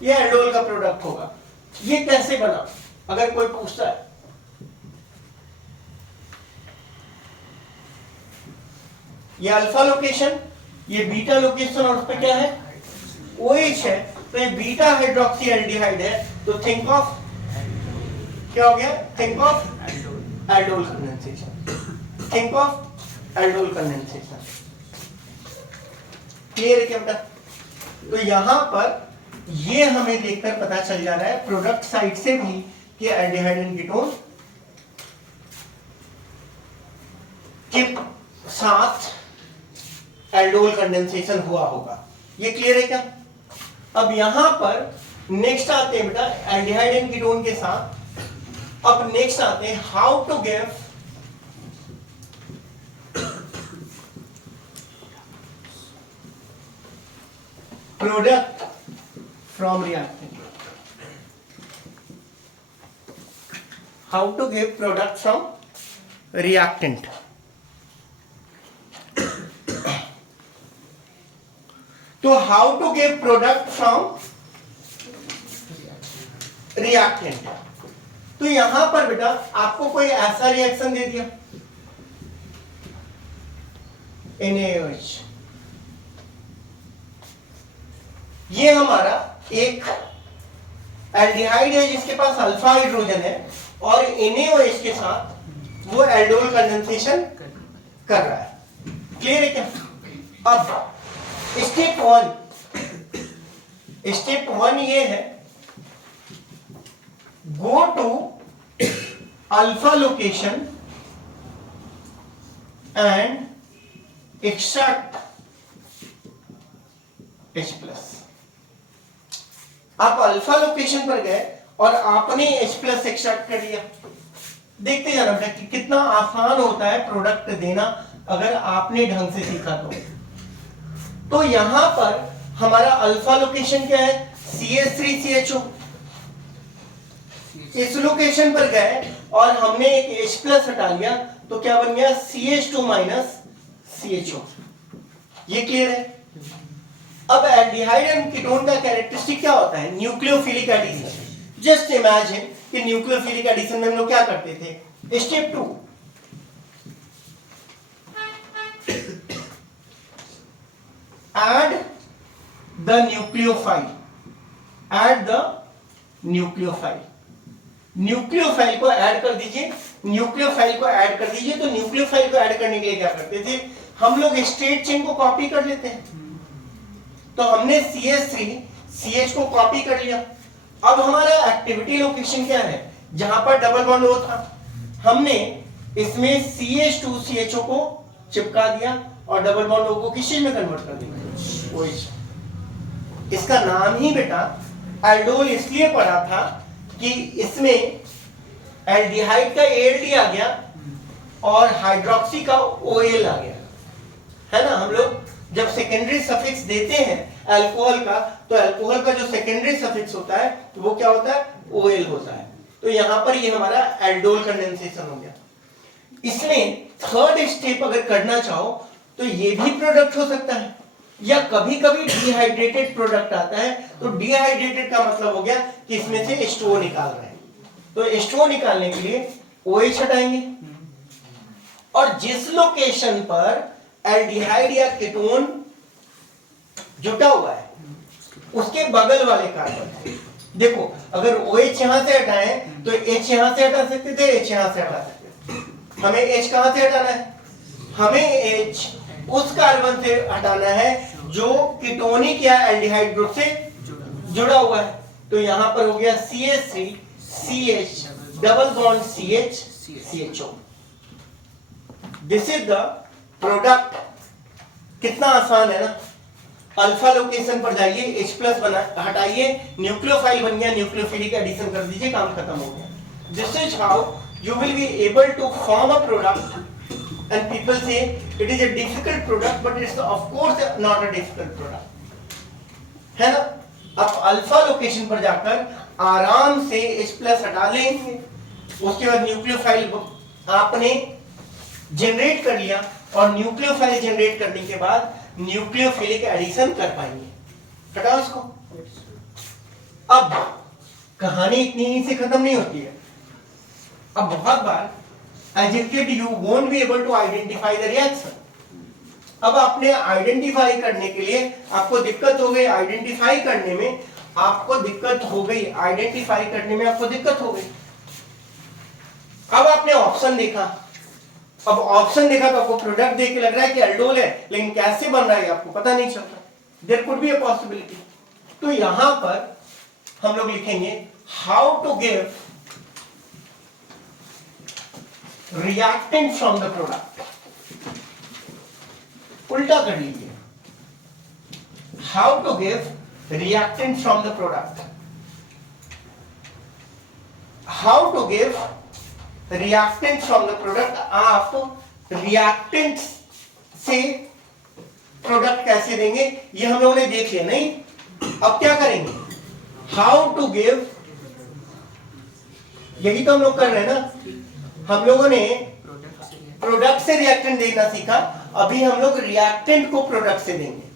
ये एल्डोल का प्रोडक्ट होगा। ये कैसे बना अगर कोई पूछता है? ये अल्फा लोकेशन, ये बीटा लोकेशन, और उस पे क्या है? OH है, तो ये बीटा हाइड्रोक्सी एल्डिहाइड है। तो थिंक ऑफ क्या हो गया? Think of aldol condensation, think of aldol condensation. Clear है क्या बेटा? तो यहां पर ये हमें देखकर पता चल जा रहा है प्रोडक्ट साइड से भी कि एल्डिहाइड एंड कीटोन के साथ एल्डोल कंडेंसेशन हुआ होगा। ये क्लियर है क्या? अब यहां पर नेक्स्ट आते हैं बेटा एल्डिहाइड एंड कीटोन के साथ। अब नेक्स्ट आते हैं how to give product from reactant. How to give product from reactant. तो how to give product from reactant. तो यहां पर बेटा आपको कोई ऐसा रिएक्शन दे दिया NaOH, ये हमारा एक एल्डिहाइड है जिसके पास अल्फा हाइड्रोजन है और NaOH के साथ वो एल्डोल कंडेंसेशन कर रहा है। क्लियर है क्या? अब स्टेप वन ये है go to alpha location and extract H+। आप अल्फा लोकेशन पर गए और आपने H+ एक्सट्रैक्ट कर लिया। देखते जाना बेटा कि कितना आसान होता है प्रोडक्ट देना अगर आपने ढंग से सीखा तो यहां पर हमारा अल्फा लोकेशन क्या है CH3CHO। इस लोकेशन पर गए और हमने एक H+ हटा लिया तो क्या बन गया CH2 - CHO। ये क्लियर है? अब एल्डिहाइड एंड कीटोन का कैरेक्टरिस्टिक क्या होता है? Nucleophilic addition. जस्ट इमेजिन कि न्यूक्लियोफिलिक एडिशन में हम लोग क्या करते थे? Step 2 add the nucleophile। add the nucleophile। Nucleophile को ऐड कर दीजिए। न्यूक्लियोफाइल को ऐड कर दीजिए तो न्यूक्लियोफाइल को ऐड करने के लिए क्या करते थे हम लोग? स्ट्रेट चेन को कॉपी कर लेते हैं। तो हमने CH3CH को कॉपी कर लिया। अब हमारा एक्टिविटी लोकेशन क्या है? जहां पर डबल बॉन्ड O था हमने इसमें CH2CHO को चिपका दिया और डबल बॉन्ड O को किस चीज में कन्वर्ट कर दिया? OH। इसका नाम ही बेटा एल्डोल इसलिए पड़ा था कि इसमें एल्डिहाइड का ALD आ गया और हाइड्रोक्सी का OL आ गया, है ना। हम लोग जब सेकेंडरी सफिक्स देते हैं अल्कोहल का तो अल्कोहल का जो सेकेंडरी सफिक्स होता है तो वो क्या होता है? OL होता है। तो यहां पर ये हमारा एल्डोल कंडेंसेशन हो गया। इसमें थर्ड स्टेप अगर करना चाहो तो ये भी प्रोडक्ट हो सकता है या कभी कभी डिहाइड्रेटेड प्रोडक्ट आता है। तो डिहाइड्रेटेड का मतलब हो गया कि इसमें से H2O निकाल रहे हैं। तो H2O निकालने के लिए OH हटाएंगे और जिस लोकेशन पर एल्डिहाइड या कीटोन जुटा हुआ है उसके बगल वाले कार्बन, देखो अगर OH यहां से हटाएं तो H यहां से हटा सकते थे, H यहां से हटा सकते थे। हमें H कहां से हटाना है? हमें H उस कार्बन से हटाना है जो कीटोनिक या एल्डिहाइड ग्रुप से जुड़ा हुआ है। तो यहां पर हो गया CH3CH double bond CH CHO। This is the product. कितना आसान है ना। अल्फा लोकेशन पर जाइए, H+ बना हटाइए, न्यूक्लियोफाइल बन गया, न्यूक्लियोफिलिक एडिशन कर दीजिए, काम खत्म हो गया। This is how you will be able to form a product and people say it is a difficult product but it's of course not a difficult product, है ना। अब अल्फा लोकेशन पर जाकर आराम से H+ हटा लेंगे, उसके बाद न्यूक्लियोफाइल आपने जनरेट कर लिया और न्यूक्लियोफाइल जनरेट करने के बाद न्यूक्लियोफिलिक एडिशन कर पाएंगे। हटाओ इसको। अब कहानी इतनी ही से खत्म नहीं होती है। अब बहुत बार as a kid you won't be able to identify the reaction। अब आपने आइडेंटिफाई करने के लिए आपको दिक्कत हो गई, आइडेंटिफाई करने में आपको दिक्कत हो गई, आइडेंटिफाई करने में आपको दिक्कत हो गई। अब आपने ऑप्शन देखा, अब ऑप्शन देखा तो आपको प्रोडक्ट देख के लग रहा है कि एल्डोल है, लेकिन कैसे बन रहा है आपको पता नहीं चलता। There could be a possibility. तो यहां पर हम लोग लिखेंगे how to give reactant from the product. उल्टा कर लीजिए, how to give reactant from the product. How to give reactant from the product. आप रिएक्टेंट से प्रोडक्ट कैसे देंगे ये हम लोगों ने देख लिया, नहीं? अब क्या करेंगे, हाउ टू गिव, यही तो हम लोग कर रहे हैं ना। हम लोगों ने प्रोडक्ट से रिएक्टेंट देना सीखा, अभी हम लोग रिएक्टेंट को प्रोडक्ट से देंगे।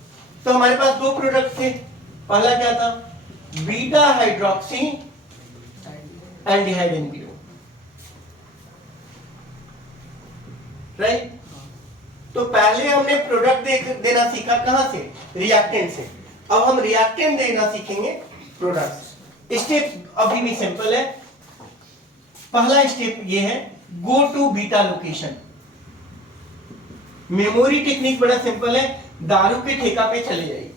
तो हमारे पास दो प्रोडक्ट थे, पहला क्या था, beta hydroxy aldehyde NPO, right. तो पहले हमने प्रोडक्ट देना सीखा, कहां से, रिएक्टेंट से। अब हम रिएक्टेंट देना सीखेंगे प्रोडक्ट से। स्टेप अभी भी सिंपल है। पहला स्टेप ये है, go to beta location. Memory technique बड़ा सिंपल है, दारू के ठेका पे चले जाइए।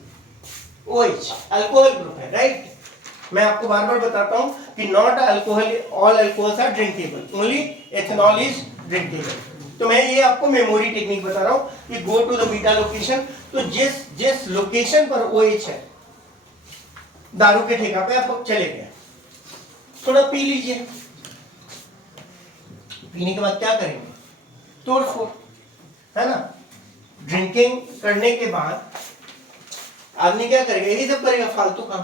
OH अल्कोहल ग्रुप है, राइट। मैं आपको बार बार बताता हूं कि not alcohol, all alcohols are drinkable, only ethanol is drinkable. तो मैं ये आपको मेमोरी टेक्निक बता रहा हूं कि go to the beta location. तो जिस लोकेशन पर OH है दारू के ठेका पे, आप चले गए, थोड़ा पी लीजिए। पीने के बाद क्या करेंगे, तोड़ फोड़, है ना। ड्रिंकिंग करने के बाद आदमी क्या करेगा, यही सब करेगा, फालतू काम।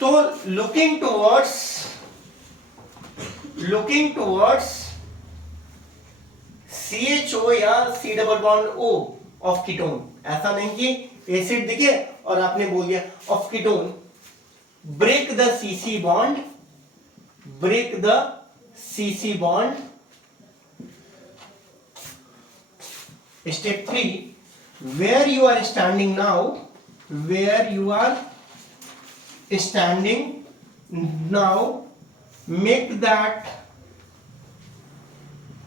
तो लुकिंग टुवर्ड्स CHO या C double bond O of ketone. ऐसा नहीं कि एसिड दिखे और आपने बोल दिया of ketone. Break the CC bond, break the CC bond. Step 3, where you are standing now, make that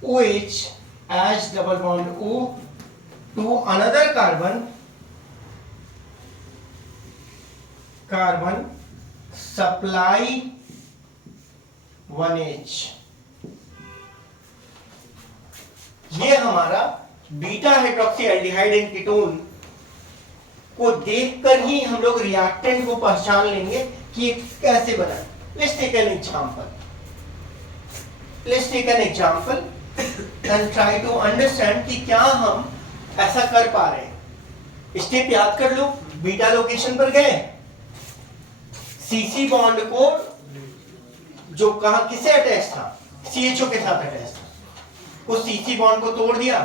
OH as double bond O to another carbon, supply 1H। ये हमारा beta hydroxy aldehyde and ketone को देखकर ही हम लोग reactant को पहचान लेंगे कि कैसे बना। Let's take an example and try to understand कि क्या हम ऐसा कर पा रहे हैं। स्टेप याद कर लो, बीटा लोकेशन पर गए, CC बॉन्ड को जो कहा किसे अटैच था, CHO के साथ अटैच था, उस CC बॉन्ड को तोड़ दिया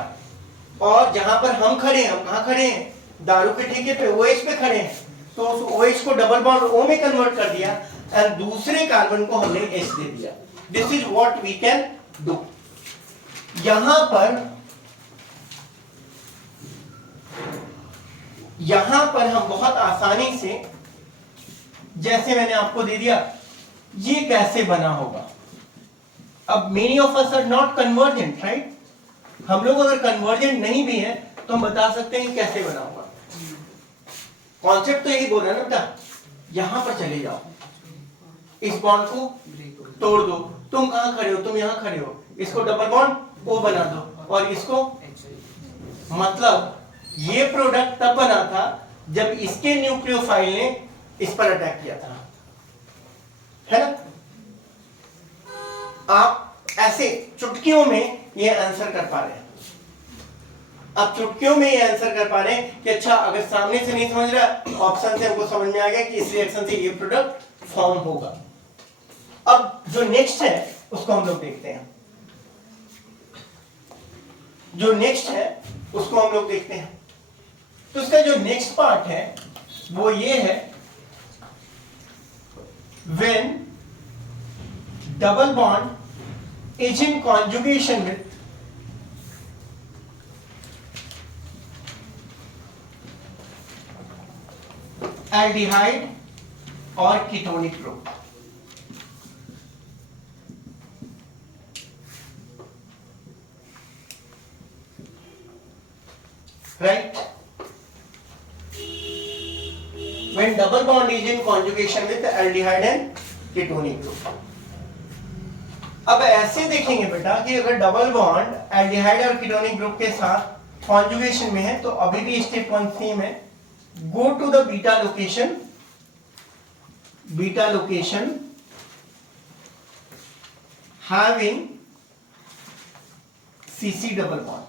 और जहां पर हम खड़े हैं, हम कहां खड़े हैं, दारू के ठेके पे OH पे खड़े हैं, तो उस OH को डबल बॉन्ड O में कन्वर्ट कर दिया और दूसरे कार्बन को हमने H दे दिया। This is what we can do. यहां पर हम बहुत आसानी से, जैसे मैंने आपको दे दिया, ये कैसे बना होगा। अब many of us are not convergent, right. हम लोग अगर कन्वर्जेंट नहीं भी हैं तो हम बता सकते हैं कैसे बना होगा। कॉन्सेप्ट तो यही बोल रहा है ना बेटा, यहां पर चले जाओ, इस बॉन्ड को तोड़ दो, तुम कहां खड़े हो, तुम यहां खड़े हो, इसको डबल बॉन्ड O बना दो और इसको, मतलब ये प्रोडक्ट तब बना था जब इसके न्यूक्लियोफाइल ने इस पर अटैक किया था, है ना। आप ऐसे चुटकियों में ये आंसर कर पा रहे हैं, आप चुटकियों में ये आंसर कर पा रहे हैं कि अच्छा, अगर सामने से नहीं समझ रहा, ऑप्शन से हमको समझ में आ गया कि इस रिएक्शन से ये प्रोडक्ट फॉर्म होगा। अब जो नेक्स्ट है उसको हम लोग देखते हैं, तो उसका जो नेक्स्ट पार्ट है वो ये है, when double bond is in conjugation with aldehyde or ketonic group। Right. when double bond is in conjugation with aldehyde and ketonic group. अब ऐसे देखेंगे बेटा कि अगर डबल बॉन्ड एल्डिहाइड और कीटोनिक ग्रुप के साथ कॉन्जुगेशन में है तो अभी भी स्टेप 1 सेम है. Go to the beta location having CC double bond.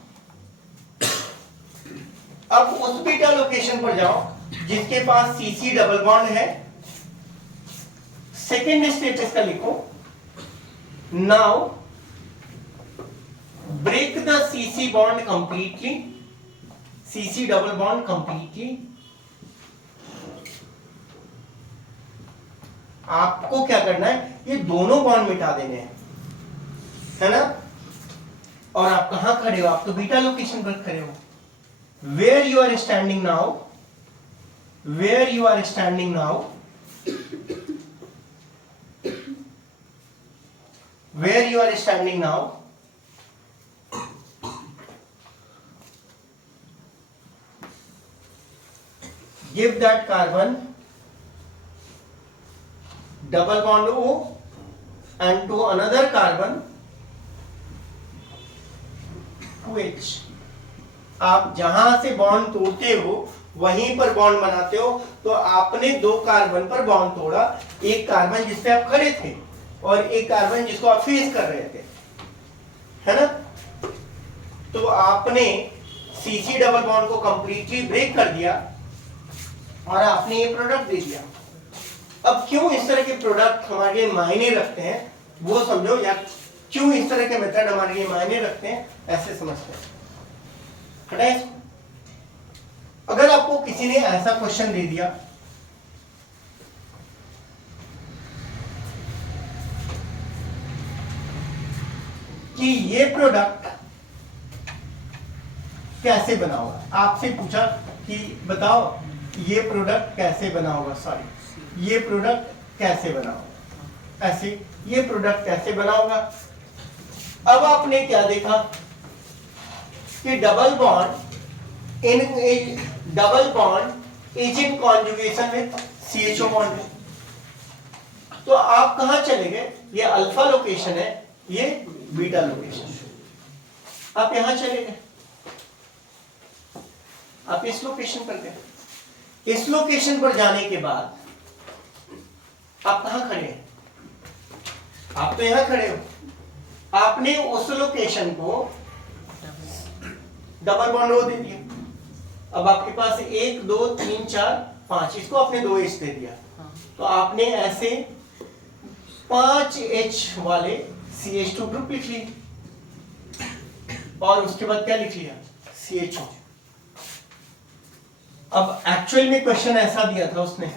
अब उस बीटा लोकेशन पर जाओ जिसके पास सीसी डबल बॉन्ड है. सेकेंड स्टेप इसका लिखो. Now break the CC bond completely, CC double bond completely. आपको क्या करना है, ये दोनों बॉन्ड मिटा देने हैं, है ना. और आप कहां खड़े हो, आप तो बीटा लोकेशन पर खड़े हो. Where you are standing now, where you are standing now, where you are standing now, give that carbon double bond O and to another carbon 2H. आप जहां से बॉन्ड तोड़ते हो वहीं पर बॉन्ड बनाते हो. तो आपने दो कार्बन पर बॉन्ड तोड़ा, एक कार्बन जिस पे आप खड़े थे और एक कार्बन जिसको आप फेस कर रहे थे, है ना. तो आपने सीसी डबल बॉन्ड को कंप्लीटली ब्रेक कर दिया और आपने ये प्रोडक्ट दे दिया. अब क्यों इस तरह के प्रोडक्ट हमारे लिए मायने रखते हैं वो समझो, या क्यों इस तरह के मेथड हमारे लिए मायने रखते हैं ऐसे समझते हैं. हटाए इसको. अगर आपको किसी ने ऐसा क्वेश्चन दे दिया कि ये प्रोडक्ट कैसे बना होगा, आपसे पूछा कि बताओ ये प्रोडक्ट कैसे बना होगा, सॉरी ये प्रोडक्ट कैसे बना होगा, ऐसे ये प्रोडक्ट कैसे बना होगा. अब आपने क्या देखा कि double bond is in conjugation with CHO bond. तो आप कहां चले गए, ये अल्फा लोकेशन है, ये बीटा लोकेशन, आप यहां चले गए, आप इस लोकेशन पर गए. इस लोकेशन पर जाने के बाद आप कहां खड़े हैं, आप तो यहां खड़े हो. आपने उस लोकेशन को डबल बॉन्ड O दे दिया. अब आपके पास 1 2 3 4 5, इसको आपने 2H दे दिया. तो आपने ऐसे 5H वाले CH2 ग्रुप लिख ली और उसके बाद क्या लिख लिया, CHO. अब एक्चुअल में क्वेश्चन ऐसा दिया था उसने,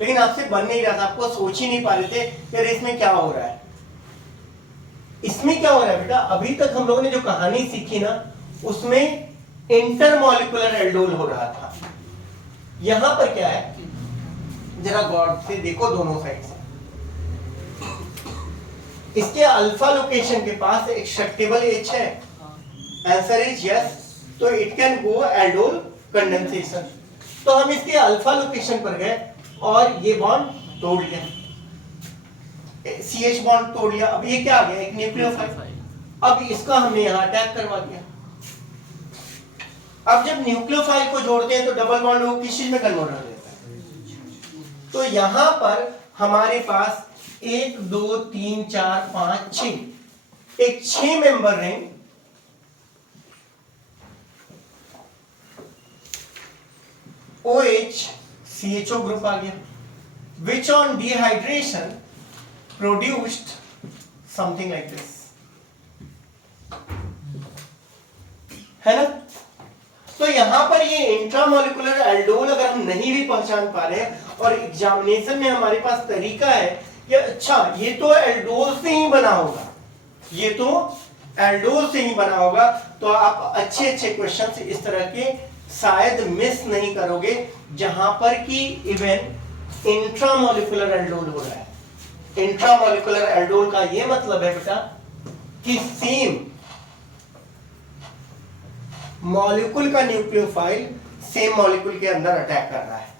लेकिन आपसे बन नहीं रहा था, आपको सोच ही नहीं पा रहे थे कि इसमें क्या हो रहा है. इसमें क्या हो रहा है बेटा, अभी तक हम लोगों ने जो कहानी सीखी ना उसमें इंटरमॉलिक्यूलर एल्डोल हो रहा था. यहां पर क्या है, जरा गौर से देखो दोनों साइड से. इसके अल्फा लोकेशन के पास एक्सट्रैक्टेबल H है, आंसर इज यस. तो it can go aldol condensation. तो हम इसके अल्फा लोकेशन पर गए और ये बॉन्ड तोड़ लिया, CH बॉन्ड तोड़ लिया. अब ये क्या आ गया, एक न्यूक्लियोफाइल. अब इसका हमने यहां अटैक करवा दिया. अब जब न्यूक्लियोफाइल को जोड़ते हैं तो डबल बॉन्ड वो किस चीज में कन्वर्ट हो जाता है. तो यहां पर हमारे पास 1 2 3 4 5 6, एक 6 member ring OH CHO group आ गया, which on dehydration produced something like this, है ना. तो यहां पर ये इंट्रामोलिकुलर एल्डोल अगर हम नहीं भी पहचान पा रहे हैं और एग्जामिनेशन में हमारे पास तरीका है कि अच्छा ये तो एल्डोल से ही बना होगा, ये तो एल्डोल से ही बना होगा, तो आप अच्छे अच्छे क्वेश्चंस इस तरह के शायद मिस नहीं करोगे जहां पर कि इवन इंट्रामोलिकुलर एल्डोल हो रहा है. इंट्रामोलिकुलर एल्डोल का ये मतलब है बेटा कि सेम मॉलिक्यूल का न्यूक्लियोफाइल सेम मॉलिक्यूल के अंदर अटैक कर रहा है।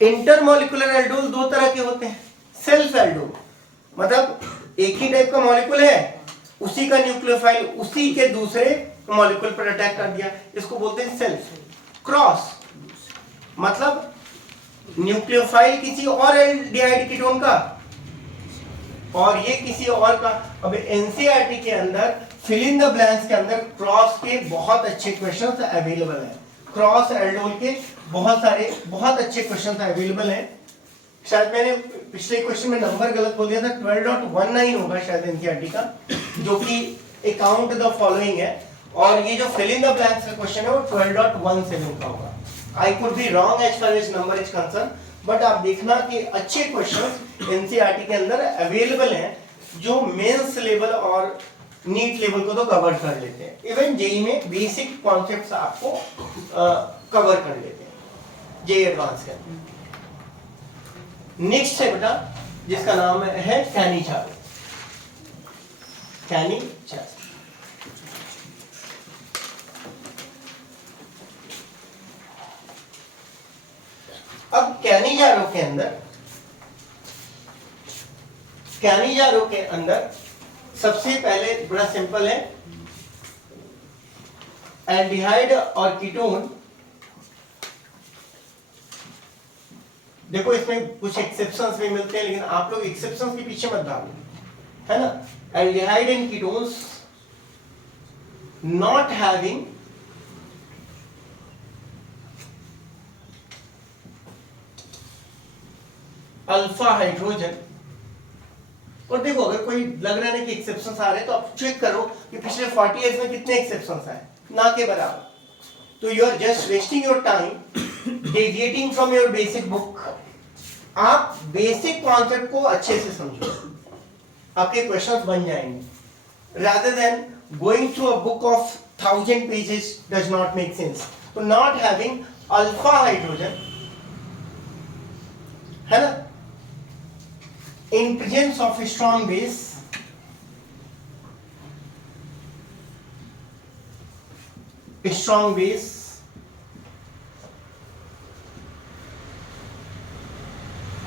इंटरमॉलिक्यूलर एल्डोल दो तरह के होते हैं। सेल्फ एल्डोल मतलब एक ही टाइप का मॉलिक्यूल है, उसी का न्यूक्लियोफाइल उसी के दूसरे मॉलिक्यूल पर अटैक कर दिया, इसको बोलते हैं सेल्फ। क्रॉस मतलब न्यूक्लियोफाइल किसी और एल्डिहाइड कीटोन का और ये किसी और का। अब एनसीईआरटी के अंदर फिल इन द ब्लैंक्स के अंदर क्रॉस के बहुत अच्छे क्वेश्चंस अवेलेबल हैं। क्रॉस एल्डोल के बहुत सारे बहुत अच्छे क्वेश्चंस अवेलेबल हैं। शायद मैंने पिछले क्वेश्चन में नंबर गलत बोल दिया था, 12.19 होगा शायद एनसीईआरटी का, जो कि अकाउंट द फॉलोइंग है, और ये जो फिल इन द ब्लैंक्स का क्वेश्चन है वो 12.17 का होगा। I could be wrong as far as number is concern, but आप देखना कि अच्छे क्वेश्चंस एनसीईआरटी के अंदर अवेलेबल हैं जो मेंस लेवल और नीट लेवल को तो कवर कर लेते हैं। इवन जेई में बेसिक कॉन्सेप्ट्स आपको कवर कर लेते हैं जेई एडवांस के अंदर। नेक्स्ट है बेटा जिसका नाम है कैनिजारो। कैनिजारो अब कैनिजारो के अंदर सबसे पहले बड़ा सिंपल है, एल्डिहाइड और कीटोन। देखो इसमें कुछ एक्सेप्शंस भी मिलते हैं, लेकिन आप लोग एक्सेप्शंस के पीछे मत भागो, है ना। Aldehyde and ketones not having alpha hydrogen. और देखो अगर कोई लग रहा है कि एक्सेप्शंस आ रहे हैं तो आप चेक करो कि पिछले 40 इयर्स में कितने एक्सेप्शंस आए, ना के बराबर। तो you are just wasting your time deviating from your basic book. आप बेसिक कॉन्सेप्ट को अच्छे से समझो, आपके क्वेश्चंस बन जाएंगे, rather than going through a book of 1000 pages does not make sense. So not having alpha hydrogen, है ना, in presence of a strong base,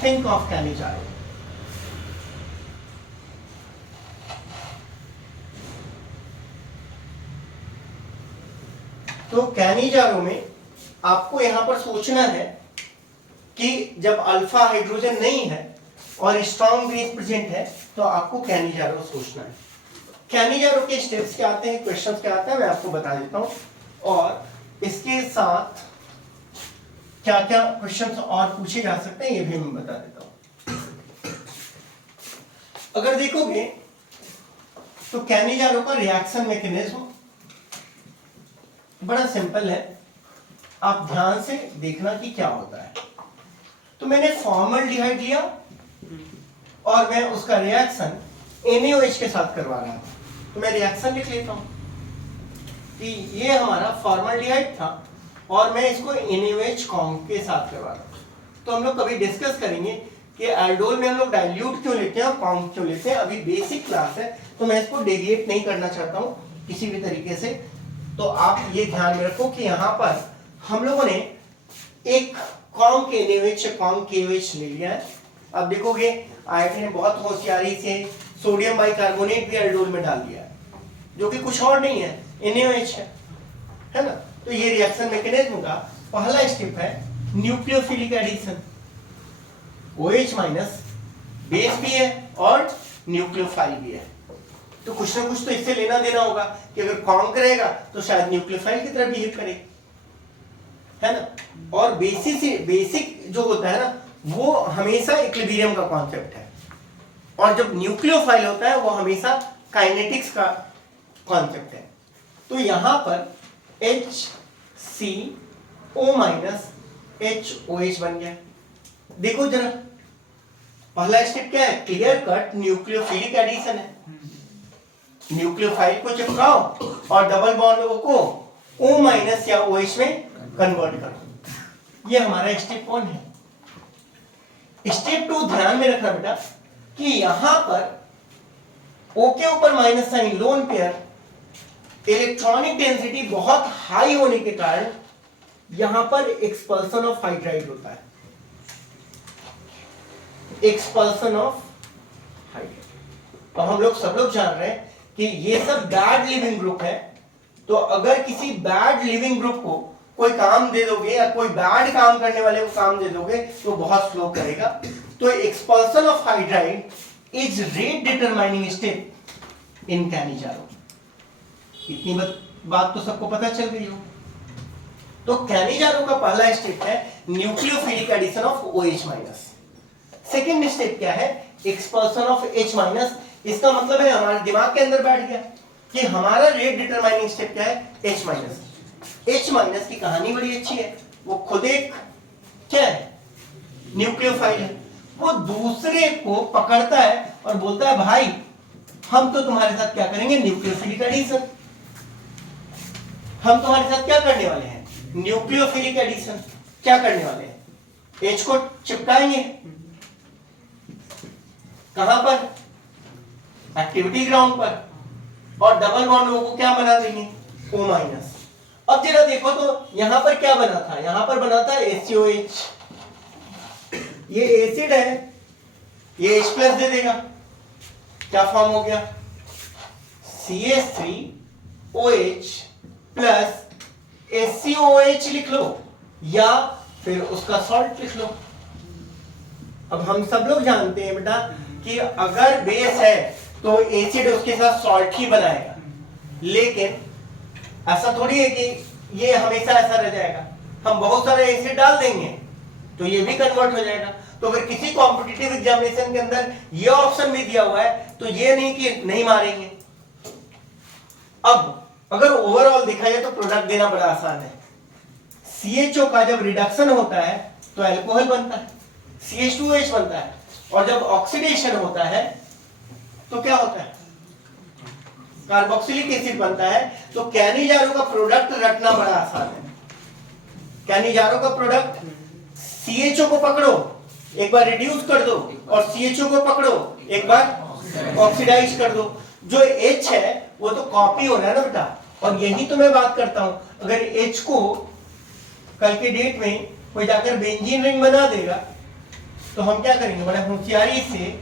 think of Cannizzaro. तो कैनिजारो में आपको यहां पर सोचना है कि जब अल्फा हाइड्रोजन नहीं है और स्ट्रॉन्ग बेस प्रेजेंट है तो आपको कैनिजारो सोचना है। कैनिजारो के स्टेप्स क्या आते हैं, क्वेश्चंस क्या आते हैं, मैं आपको बता देता हूं, और इसके साथ क्या क्या क्वेश्चंस और पूछे जा सकते हैं ये भी मैं बता देता हूं। अगर देखोगे तो कैनिजारो का रिएक्शन मैकेनिज्म बड़ा सिंपल है, आप ध्यान से देखना कि क्या होता है। तो मैंने फॉर्मल्डिहाइड लिया और मैं उसका रिएक्शन NaOH के साथ करवा रहा था, तो मैं रिएक्शन लिख लेता हूं कि ये हमारा फॉर्मल्डिहाइड था और मैं इसको NaOH कॉम्प के साथ करवा रहा हूं। तो हम लोग कभी डिस्कस करेंगे कि एल्डोल में हम लोग डाइल्यूट क्यों लेते हैं और कॉम्प क्यों लेते हैं। अभी बेसिक क्लास है तो मैं इसको डेविएट नहीं करना चाहता हूं किसी भी तरीके से। तो आप ये ध्यान में रखो कि यहाँ पर हम लोगों ने एक कॉम के NaOH कॉम KOH ले लिया है। अब देखोगे IIT ने बहुत होशियारी से सोडियम बाइकार्बोनेट भी एल्डोल में डाल दिया है, जो कि कुछ और नहीं है, NaOH है ना। तो ये रिएक्शन मैकेनिज्म का पहला स्टेप है nucleophilic addition. OH minus base भी है और न्यूक्लियोफाइल भी है, तो कुछ ना कुछ तो इससे लेना देना होगा कि अगर कॉम करेगा तो शायद न्यूक्लियोफाइल की तरह बिहेव करे, है ना। और बेसिक जो होता है ना वो हमेशा इक्विलिब्रियम का कॉन्सेप्ट है, और जब न्यूक्लियोफाइल होता है वो हमेशा काइनेटिक्स का कॉन्सेप्ट है। तो यहां पर HCO माइनस HOH बन गया। देखो जरा पहला स्टेप क्या है, क्लियर कट न्यूक्लियोफिलिक एडिशन है। न्यूक्लियोफाइल को चिपकाओ और डबल बॉन्ड को O माइनस या OH में कन्वर्ट करो। ये हमारा स्टेप 1 है। स्टेप 2 ध्यान में रखना बेटा कि यहां पर O के ऊपर minus sign lone pair, electronic density बहुत हाई होने के कारण यहां पर एक्सपल्सन ऑफ हाइड्राइड होता है, एक्सपल्सन ऑफ हाइड्राइड। तो हम लोग सब लोग जान रहे हैं कि ये सब बैड लिविंग ग्रुप है। तो अगर किसी बैड लिविंग ग्रुप को कोई काम दे दोगे या कोई बैड काम करने वाले को काम दे दोगे तो बहुत स्लो करेगा। तो expulsion of hydride is rate determining step in Cannizzaro. इतनी बात तो सबको पता चल गई हो। तो कैनिजारो का पहला स्टेप है nucleophilic addition of OH minus. Second step क्या है? Expulsion of H minus. इसका मतलब है हमारे दिमाग के अंदर बैठ गया कि हमारा रेट डिटरमाइनिंग स्टेप क्या है? H minus. H माइनस की कहानी बड़ी अच्छी है, वो खुद एक क्या है? न्यूक्लियोफाइल है। वो दूसरे को पकड़ता है और बोलता है भाई हम तो तुम्हारे साथ क्या करेंगे? Nucleophilic addition. हम तुम्हारे साथ क्या करने वाले हैं? Nucleophilic addition. क्या करने वाले हैं? H को चिपकाएंगे कहां पर? एक्टिविटी ग्राउंड पर। और डबल बॉन्ड को क्या बना देंगे? O minus. अब जरा देखो तो यहां पर क्या बना था? यहां पर बना था HCOH। ये एसिड है, ये H प्लस दे देगा, क्या फॉर्म हो गया? CH3OH प्लस SCOH लिख लो या फिर उसका सॉल्ट लिख लो। अब हम सब लोग जानते हैं बेटा कि अगर बेस है तो एसिड उसके साथ सॉल्ट ही बनाएगा, लेकिन ऐसा थोड़ी है कि ये हमेशा ऐसा रह जाएगा। हम बहुत सारे एसिड डाल देंगे तो ये भी कन्वर्ट हो जाएगा। तो अगर किसी कॉम्पिटिटिव एग्जामिनेशन के अंदर ये ऑप्शन भी दिया हुआ है तो ये नहीं कि नहीं मारेंगे। अब अगर ओवरऑल देखा जाए तो प्रोडक्ट देना बड़ा आसान है। CHO का जब रिडक्शन होता है तो अल्कोहल बनता है, CH2OH बनता है, और जब ऑक्सीडेशन होता है तो क्या होता है? कार्बोक्सिलिक एसिड बनता है। तो कैनिजारो का प्रोडक्ट रटना बड़ा आसान है। कैनिजारो का प्रोडक्ट CHO को पकड़ो, एक बार रिड्यूस कर दो, और CHO को पकड़ो, एक बार ऑक्सीडाइज कर दो। जो H है वो तो कॉपी हो रहा है ना बेटा, और यही तो मैं बात करता हूं। अगर H को कल के डेट में कोई जाकर बेंजीन रिंग बना देगा तो हम क्या करेंगे? बड़े होशियारी से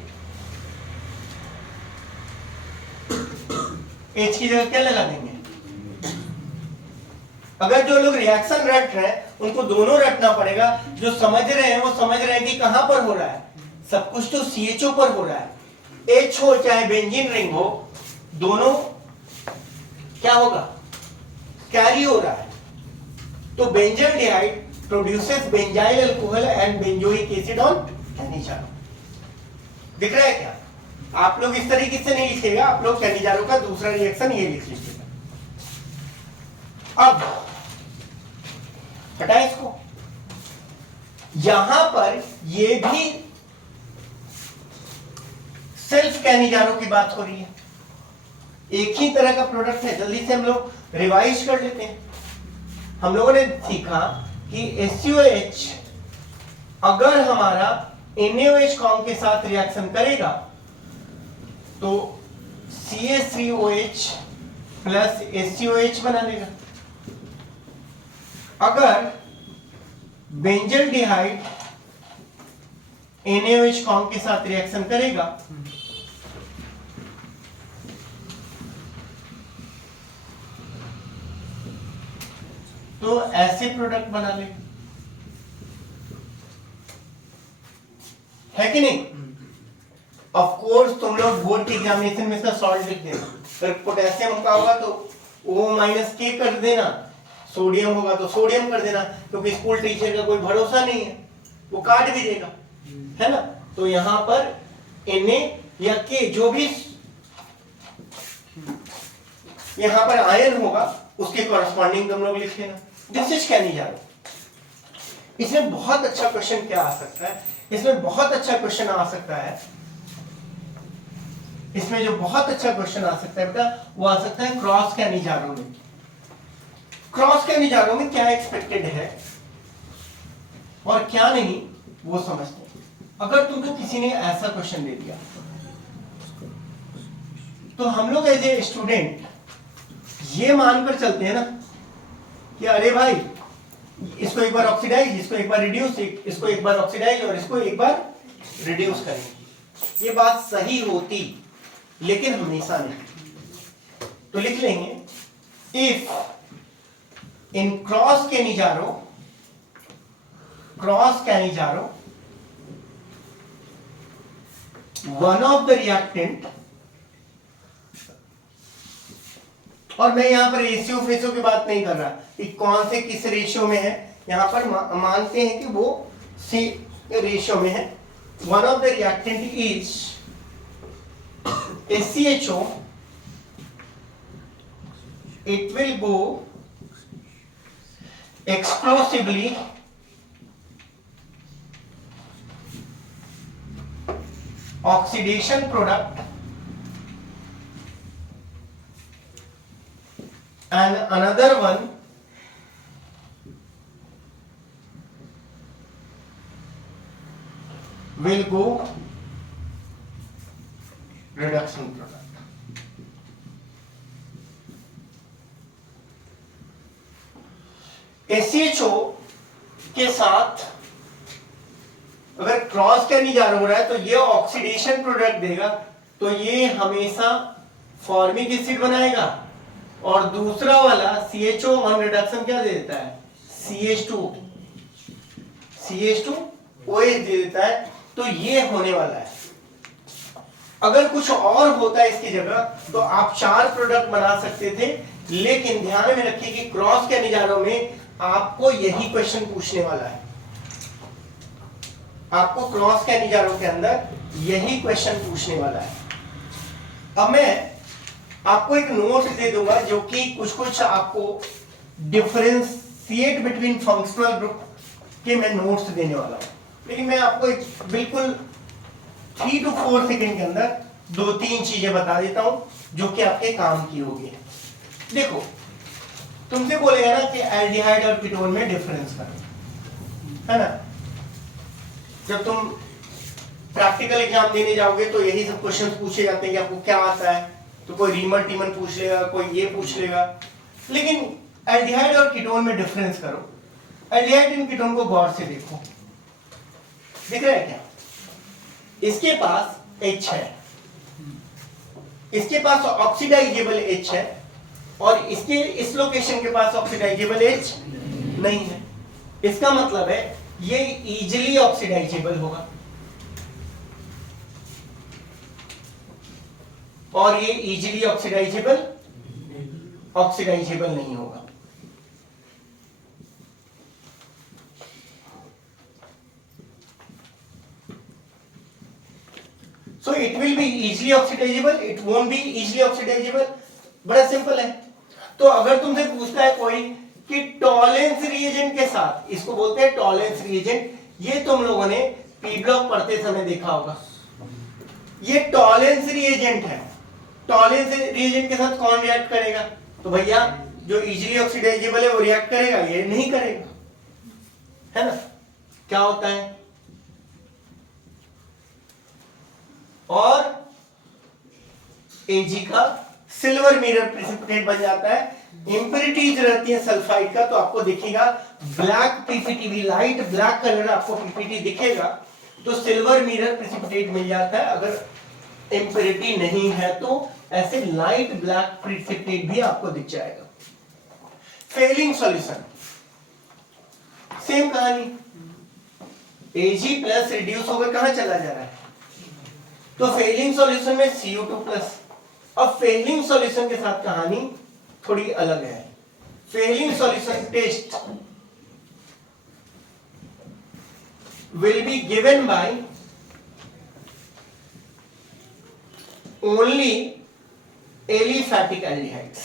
H की जगह क्या लगा देंगे? अगर जो लोग रिएक्शन रट रहे हैं उनको दोनों रटना पड़ेगा। जो समझ रहे हैं वो समझ रहे हैं कि कहां पर हो रहा है। सब कुछ तो CHO पर हो रहा है। H हो चाहे बेंजीन रिंग हो, दोनों क्या होगा? कैरी हो रहा है। तो benzaldehyde produces benzyl alcohol and benzoic acid on Cannizzaro. दिख रहा है क्या? आप लोग इस तरीके से नहीं लिखेगा, आप लोग कैनिजारो का दूसरा रिएक्शन ये लिख लीजिएगा। अब हटाए इसको। यहां पर ये भी सेल्फ कैनिजारो की बात हो रही है, एक ही तरह का प्रोडक्ट है। जल्दी से हम लोग रिवाइज कर लेते हैं। हम लोगों ने सीखा कि SCOH अगर हमारा NaOH कॉम के साथ रिएक्शन करेगा तो CH3OH प्लस SCOH बना देगा। अगर बेंजाल्डिहाइड NaOH कॉम के साथ रिएक्शन करेगा तो ऐसे प्रोडक्ट बना लेगा, है कि नहीं? ऑफ कोर्स तुम लोग बोर्ड के एग्जामिनेशन में इसका सॉल्ट लिख देना। अगर पोटेशियम का होगा तो O-K कर देना, सोडियम होगा तो सोडियम कर देना, क्योंकि स्कूल टीचर का कोई भरोसा नहीं है, वो काट भी देगा, है ना? तो यहां पर Na या K जो भी यहां पर आयन होगा उसके कॉरेस्पॉन्डिंग तुम लोग लिख लेना। This is Cannizzaro. इसमें बहुत अच्छा क्वेश्चन क्या आ सकता है? इसमें बहुत अच्छा क्वेश्चन आ सकता है, इसमें जो बहुत अच्छा क्वेश्चन आ सकता है बेटा वो आ सकता है क्रॉस कैनिजारो में। क्रॉस कैनिजारो में क्या एक्सपेक्टेड है और क्या नहीं वो समझते हैं। अगर तुमको किसी ने ऐसा क्वेश्चन दे दिया तो हम लोग एज ए स्टूडेंट ये मानकर चलते हैं ना कि अरे भाई इसको एक बार ऑक्सीडाइज, इसको एक बार रिड्यूस, इसको एक बार ऑक्सीडाइज और इसको एक बार रिड्यूस करेंगे। ये बात सही होती लेकिन हमेशा नहीं। तो लिख लेंगे if in cross Cannizzaro one of the reactant, और मैं यहां पर रेशियो फेशियो की बात नहीं कर रहा कि कौन से किस रेशियो में है, यहां पर मानते हैं कि वो सी रेशियो में है। One of the reactant is ACHO, it will go explosively oxidation product and another one will go reduction product। ACHO के साथ अगर क्रॉस कैनिजारो हो रहा है तो ये ऑक्सीडेशन प्रोडक्ट देगा, तो ये हमेशा फॉर्मिक एसिड बनाएगा, और दूसरा वाला CHO1 रिडक्शन क्या दे देता है, CH2OH दे देता है। तो ये होने वाला है। अगर कुछ और होता है इसकी जगह तो आप 4 प्रोडक्ट बना सकते थे, लेकिन ध्यान में रखिए कि क्रॉस कैनिजारो में आपको यही क्वेश्चन पूछने वाला है। आपको क्रॉस कैनिजारो के अंदर यही क्वेश्चन पूछने वाला है। अब मैं आपको एक नोट दे दूंगा जो कि कुछ आपको डिफरेंशिएट बिटवीन फंक्शनल ग्रुप के मैं नोट्स देने वाला हूं, लेकिन मैं आपको एक बिल्कुल 3 to 4 सेकंड के अंदर 2-3 चीजें बता देता हूं जो कि आपके काम की होगी। देखो, तुमसे बोलेगा ना कि एल्डिहाइड और कीटोन में डिफरेंस करो, है ना। जब तुम प्रैक्टिकल एग्जाम देने जाओगे तो यही सब क्वेश्चंस पूछे जाते हैं कि आपको क्या आता है, तो कोई रीमन टीमन पूछ लेगा, कोई ये पूछ लेगा। लेकिन एल्डिहाइड और कीटोन में डिफरेंस करो। एल्डिहाइड एंड कीटोन को गौर से देखो, दिख रहा है क्या? इसके पास H है, इसके पास ऑक्सीडाइजेबल H है, और इसके इस लोकेशन के पास ऑक्सीडाइजेबल H नहीं है। इसका मतलब है ये इजीली ऑक्सीडाइजेबल होगा और ये इजीली ऑक्सीडाइजेबल नहीं होगा। So it will be easily oxidizable, it won't be easily oxidizable। बड़ा सिंपल है। तो अगर तुमसे पूछता है कोई कि टॉलेंस रिएजेंट के साथ, इसको बोलते हैं टॉलेंस रिएजेंट, ये तुम लोगों ने पी ब्लॉक पढ़ते समय देखा होगा। ये टॉलेंस रिएजेंट है। टॉलेंस रिएजेंट के साथ कौन रिएक्ट करेगा? तो भैया जो इजीली ऑक्सीडाइजेबल है वो रिएक्ट करेगा, ये नहीं करेगा, है ना। क्या होता है? और Ag का सिल्वर मिरर प्रेसिपिटेट बन जाता है। इंप्योरिटीज रहती है सल्फाइड का, तो आपको दिखेगा black PPT, light black colour आपको पीपीटी दिखेगा, तो सिल्वर मिरर प्रेसिपिटेट मिल जाता है। अगर इंप्योरिटी नहीं है तो ऐसे लाइट ब्लैक प्रेसिपिटेट भी आपको दिख जाएगा। फेलिंग सॉल्यूशन सेम कहानी, Ag प्लस रिड्यूस होकर कहां चला जा रहा है? तो फेलिंग सॉल्यूशन में Cu2+। अब फेलिंग सॉल्यूशन के साथ कहानी थोड़ी अलग है। Fehling solution test will be given by only aliphatic aldehydes.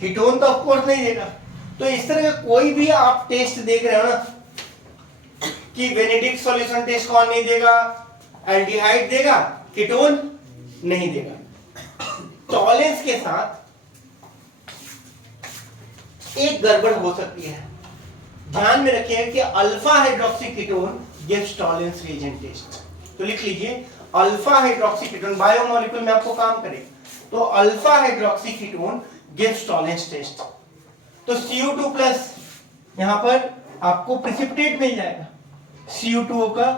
Ketone तो ऑफ कोर्स नहीं देगा। तो इस तरह का कोई भी आप टेस्ट देख रहे हो ना कि बेनेडिक्ट सॉल्यूशन टेस्ट कौन नहीं देगा? एल्डिहाइड देगा, कीटोन नहीं देगा। टॉलेंस के साथ एक गड़बड़ हो सकती है, ध्यान में रखिए कि alpha hydroxy ketone gives Tollens reagent test. तो लिख लीजिए अल्फा हाइड्रोक्सी कीटोन, बायोमोलिक्यूल में आपको काम करे तो alpha hydroxy ketone gives Tollens test. तो Cu2 प्लस यहां पर आपको प्रेसिपिटेट मिल जाएगा, Cu2O का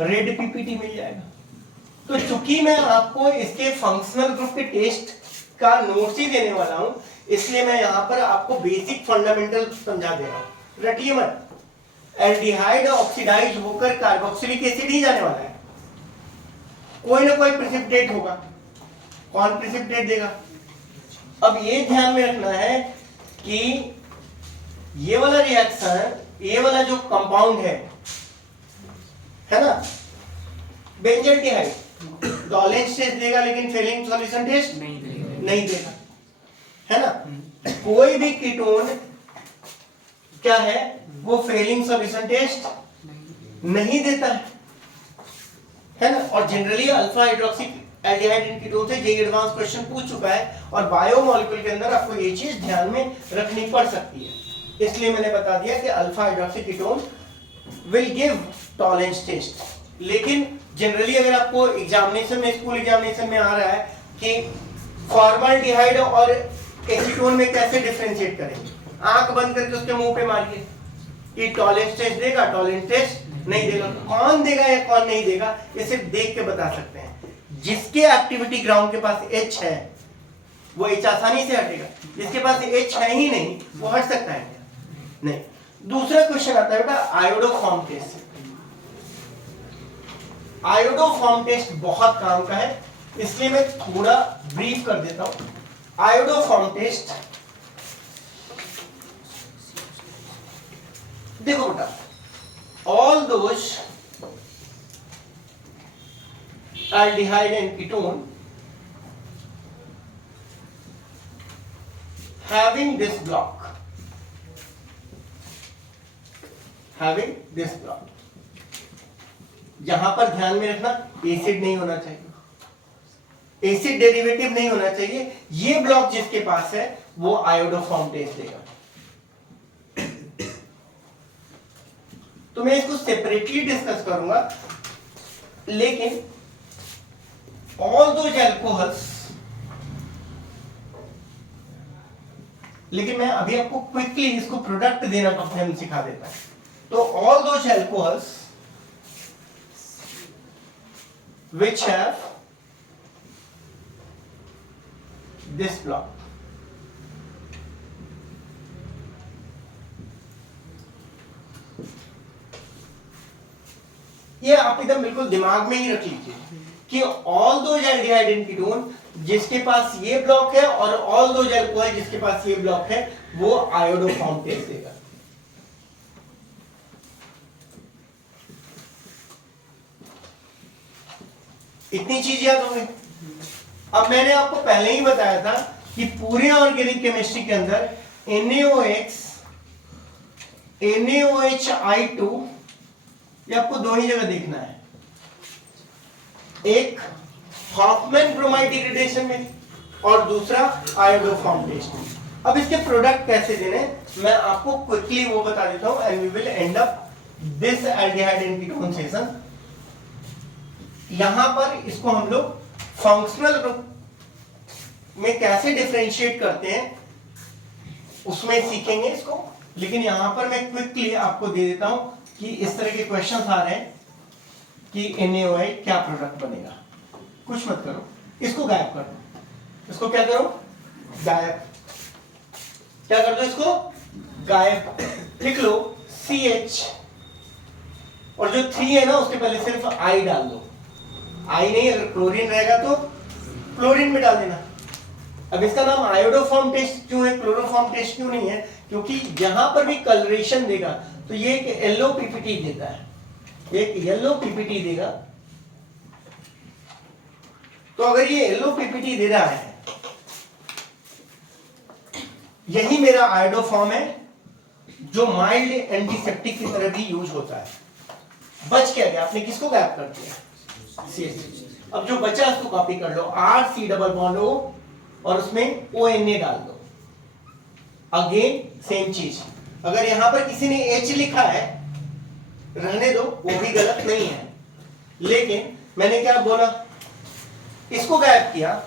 रेड पीपीटी मिल जाएगा। तो चूंकि मैं आपको इसके फंक्शनल ग्रुप के टेस्ट का नोट्स ही देने वाला हूं, इसलिए मैं यहां पर आपको बेसिक फंडामेंटल समझा दे रहा हूं, रटिए मत। एल्डिहाइड ऑक्सीडाइज होकर कार्बोक्सिलिक एसिड ही जाने वाला है, कोई ना कोई प्रेसिपिटेट होगा। कौन प्रेसिपिटेट देगा? अब ये ध्यान में रखना है कि ये वाला रिएक्शन, ये वाला जो कंपाउंड है ना, बेंजल्डिहाइड, टॉलेंस टेस्ट देगा लेकिन फेलिंग सॉल्यूशन टेस्ट नहीं देगा, है ना। कोई भी कीटोन क्या है, वो फेलिंग सॉल्यूशन टेस्ट नहीं देता है ना। और जनरली अल्फा हाइड्रोक्सी एल्डिहाइड इन कीटोन से जेईई एडवांस क्वेश्चन पूछ चुका है, और बायोमोलिक्यूल के अंदर आपको ये चीज ध्यान में रखनी पड़ सकती है, इसलिए मैंने बता दिया कि alpha hydroxy ketone will give Tollens test. लेकिन जनरली अगर आपको एग्जामिनेशन में, स्कूल एग्जामिनेशन में आ रहा है कि फॉर्मल्डिहाइड और एसीटोन में कैसे डिफरेंशिएट करेंगे, आंख बंद करके उसके मुंह पे मारिए कि टॉलेंस टेस्ट देगा, टॉलेंस टेस्ट नहीं देगा। कौन देगा या कौन नहीं देगा, ये सिर्फ देख के बता सकते हैं। जिसके एक्टिविटी ग्राउंड के पास H है वो H आसानी से हटेगा, जिसके पास H है ही नहीं वो हट सकता है नहीं। दूसरा क्वेश्चन आता है बेटा आयोडोफॉर्म टेस्ट। आयोडोफॉर्म टेस्ट बहुत काम का है, इसलिए मैं थोड़ा ब्रीफ कर देता हूं। आयोडोफॉर्म टेस्ट देखो बेटा, all those aldehyde and ketone having this block, यहां पर ध्यान में रखना एसिड नहीं होना चाहिए, एसिड डेरिवेटिव नहीं होना चाहिए। ये ब्लॉक जिसके पास है वो आयोडोफॉर्म टेस्ट देगा। तो मैं इसको सेपरेटली डिस्कस करूंगा, लेकिन ऑल दोज एल्कोहल्स, लेकिन मैं अभी आपको क्विकली इसको प्रोडक्ट देना हम सिखा देता है। तो all those alcohols which have this block, ये आप एकदम बिल्कुल दिमाग में ही रख लीजिए कि all those aldehyde and ketone जिसके पास ये ब्लॉक है और ऑल दोज एल्कोहल जिसके पास ये ब्लॉक है वो आयोडोफॉर्म टेस्ट देगा। इतनी चीज याद होगी। अब मैंने आपको पहले ही बताया था कि पूरे ऑर्गेनिक केमिस्ट्री के अंदर NaOH, NaOHI2 ये आपको दो ही जगह देखना है, एक हॉफमैन ब्रोमाइड डिग्रेडेशन में और दूसरा आयोडोफॉर्म टेस्ट में। अब इसके प्रोडक्ट कैसे देने मैं आपको क्विकली वो बता देता हूं, and we will end up this aldehyde and ketone session. यहां पर इसको हम लोग फंक्शनल ग्रुप में कैसे डिफरेंशिएट करते हैं उसमें सीखेंगे इसको, लेकिन यहां पर मैं क्विकली आपको दे देता हूं कि इस तरह के क्वेश्चंस आ रहे हैं कि NaOH क्या प्रोडक्ट बनेगा। कुछ मत करो, इसको गायब कर दो, इसको क्या करो, गायब, क्या कर दो, इसको गायब, लिख लो CH और जो 3 है ना उसके पहले सिर्फ I डाल दो, I नहीं, अगर क्लोरीन रहेगा तो क्लोरीन में डाल देना। अब इसका नाम आयोडोफॉर्म टेस्ट क्यों है, क्लोरोफॉर्म टेस्ट क्यों नहीं है, क्योंकि यहां पर भी कलरेशन देगा तो ये एक येलो पीपीटी देता है, एक येलो पीपीटी देगा। तो अगर ये येलो पीपीटी दे रहा है, यही मेरा आयोडोफॉर्म है जो माइल्ड एंटीसेप्टिक की तरह भी यूज होता है। बच क्या गया, आपने किसको गायब कर दिया, CH। अब जो बचा उसको कॉपी कर लो, RC डबल बॉन्ड O और उसमें ONA डाल दो। अगेन सेम चीज, अगर यहां पर किसी ने H लिखा है रहने दो, वो भी गलत नहीं है, लेकिन मैंने क्या बोला, इसको गायब किया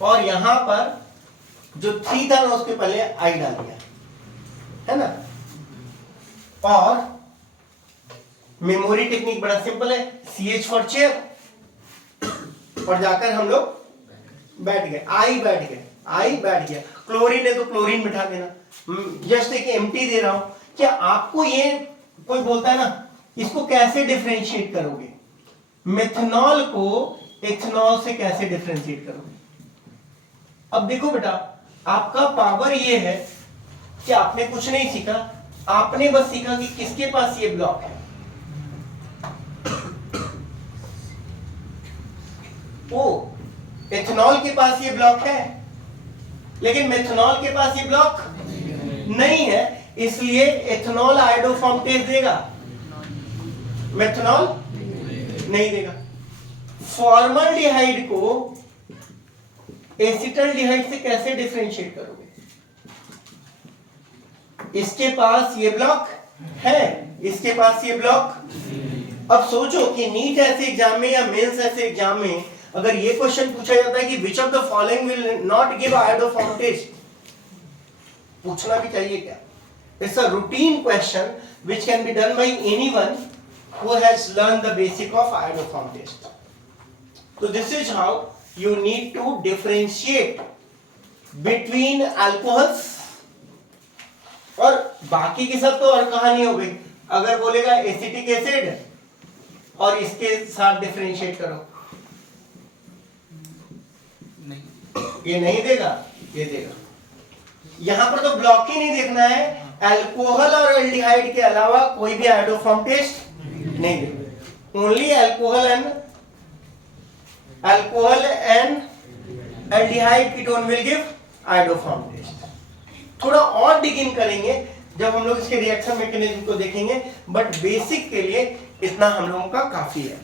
और यहां पर जो 3 था ना उसके पहले आई डाल दिया, है ना। और मेमोरी टेक्निक बड़ा सिंपल है, CH फॉर चेयर, और जाकर हम लोग बैठ गए, आई बैठ गया। क्लोरीन है तो क्लोरीन बिठा देना, जस्ट एक एम्प्टी दे रहा हूं। क्या आपको ये कोई बोलता है ना, इसको कैसे डिफरेंशिएट करोगे, मेथनॉल को इथेनॉल से कैसे डिफरेंशिएट करोगे? अब देखो बेटा, आपका पावर ये है कि आपने कुछ नहीं सीखा, आपने बस सीखा कि किसके पास ये ब्लॉक है। ओ, इथेनॉल के पास ये ब्लॉक है, लेकिन मेथनॉल के पास ये ब्लॉक नहीं है, इसलिए इथेनॉल आयोडोफॉर्म टेस्ट देगा, मेथनॉल नहीं देगा। फॉर्मल्डिहाइड को एसिटल्डिहाइड से कैसे डिफरेंशिएट करोगे? इसके पास ये ब्लॉक है, इसके पास ये ब्लॉक। अब सोचो कि नीट ऐसे एग्जाम में या मेंस ऐसे एग्जाम में अगर ये क्वेश्चन पूछा जाता है कि which of the following will not give iodoform test, पूछना भी चाहिए क्या? It's a routine question which can be done by anyone who has learned the basic of iodoform test. So this is how you need to differentiate between alcohols, और बाकी की सब तो और कहानी हो गई। अगर बोलेगा एसिटिक एसिड और इसके साथ डिफरेंशिएट करो, नहीं, ये नहीं देगा, ये देगा। यहां पर तो ब्लॉक ही नहीं देखना है, अल्कोहल और एल्डिहाइड के अलावा कोई भी आयोडोफॉर्म टेस्ट नहीं देगा, only alcohol and aldehyde ketone will give iodoform test. थोड़ा और डिग इन करेंगे जब हम लोग इसके रिएक्शन मैकेनिज्म को देखेंगे, बट बेसिक के लिए इतना हम लोगों का काफी है।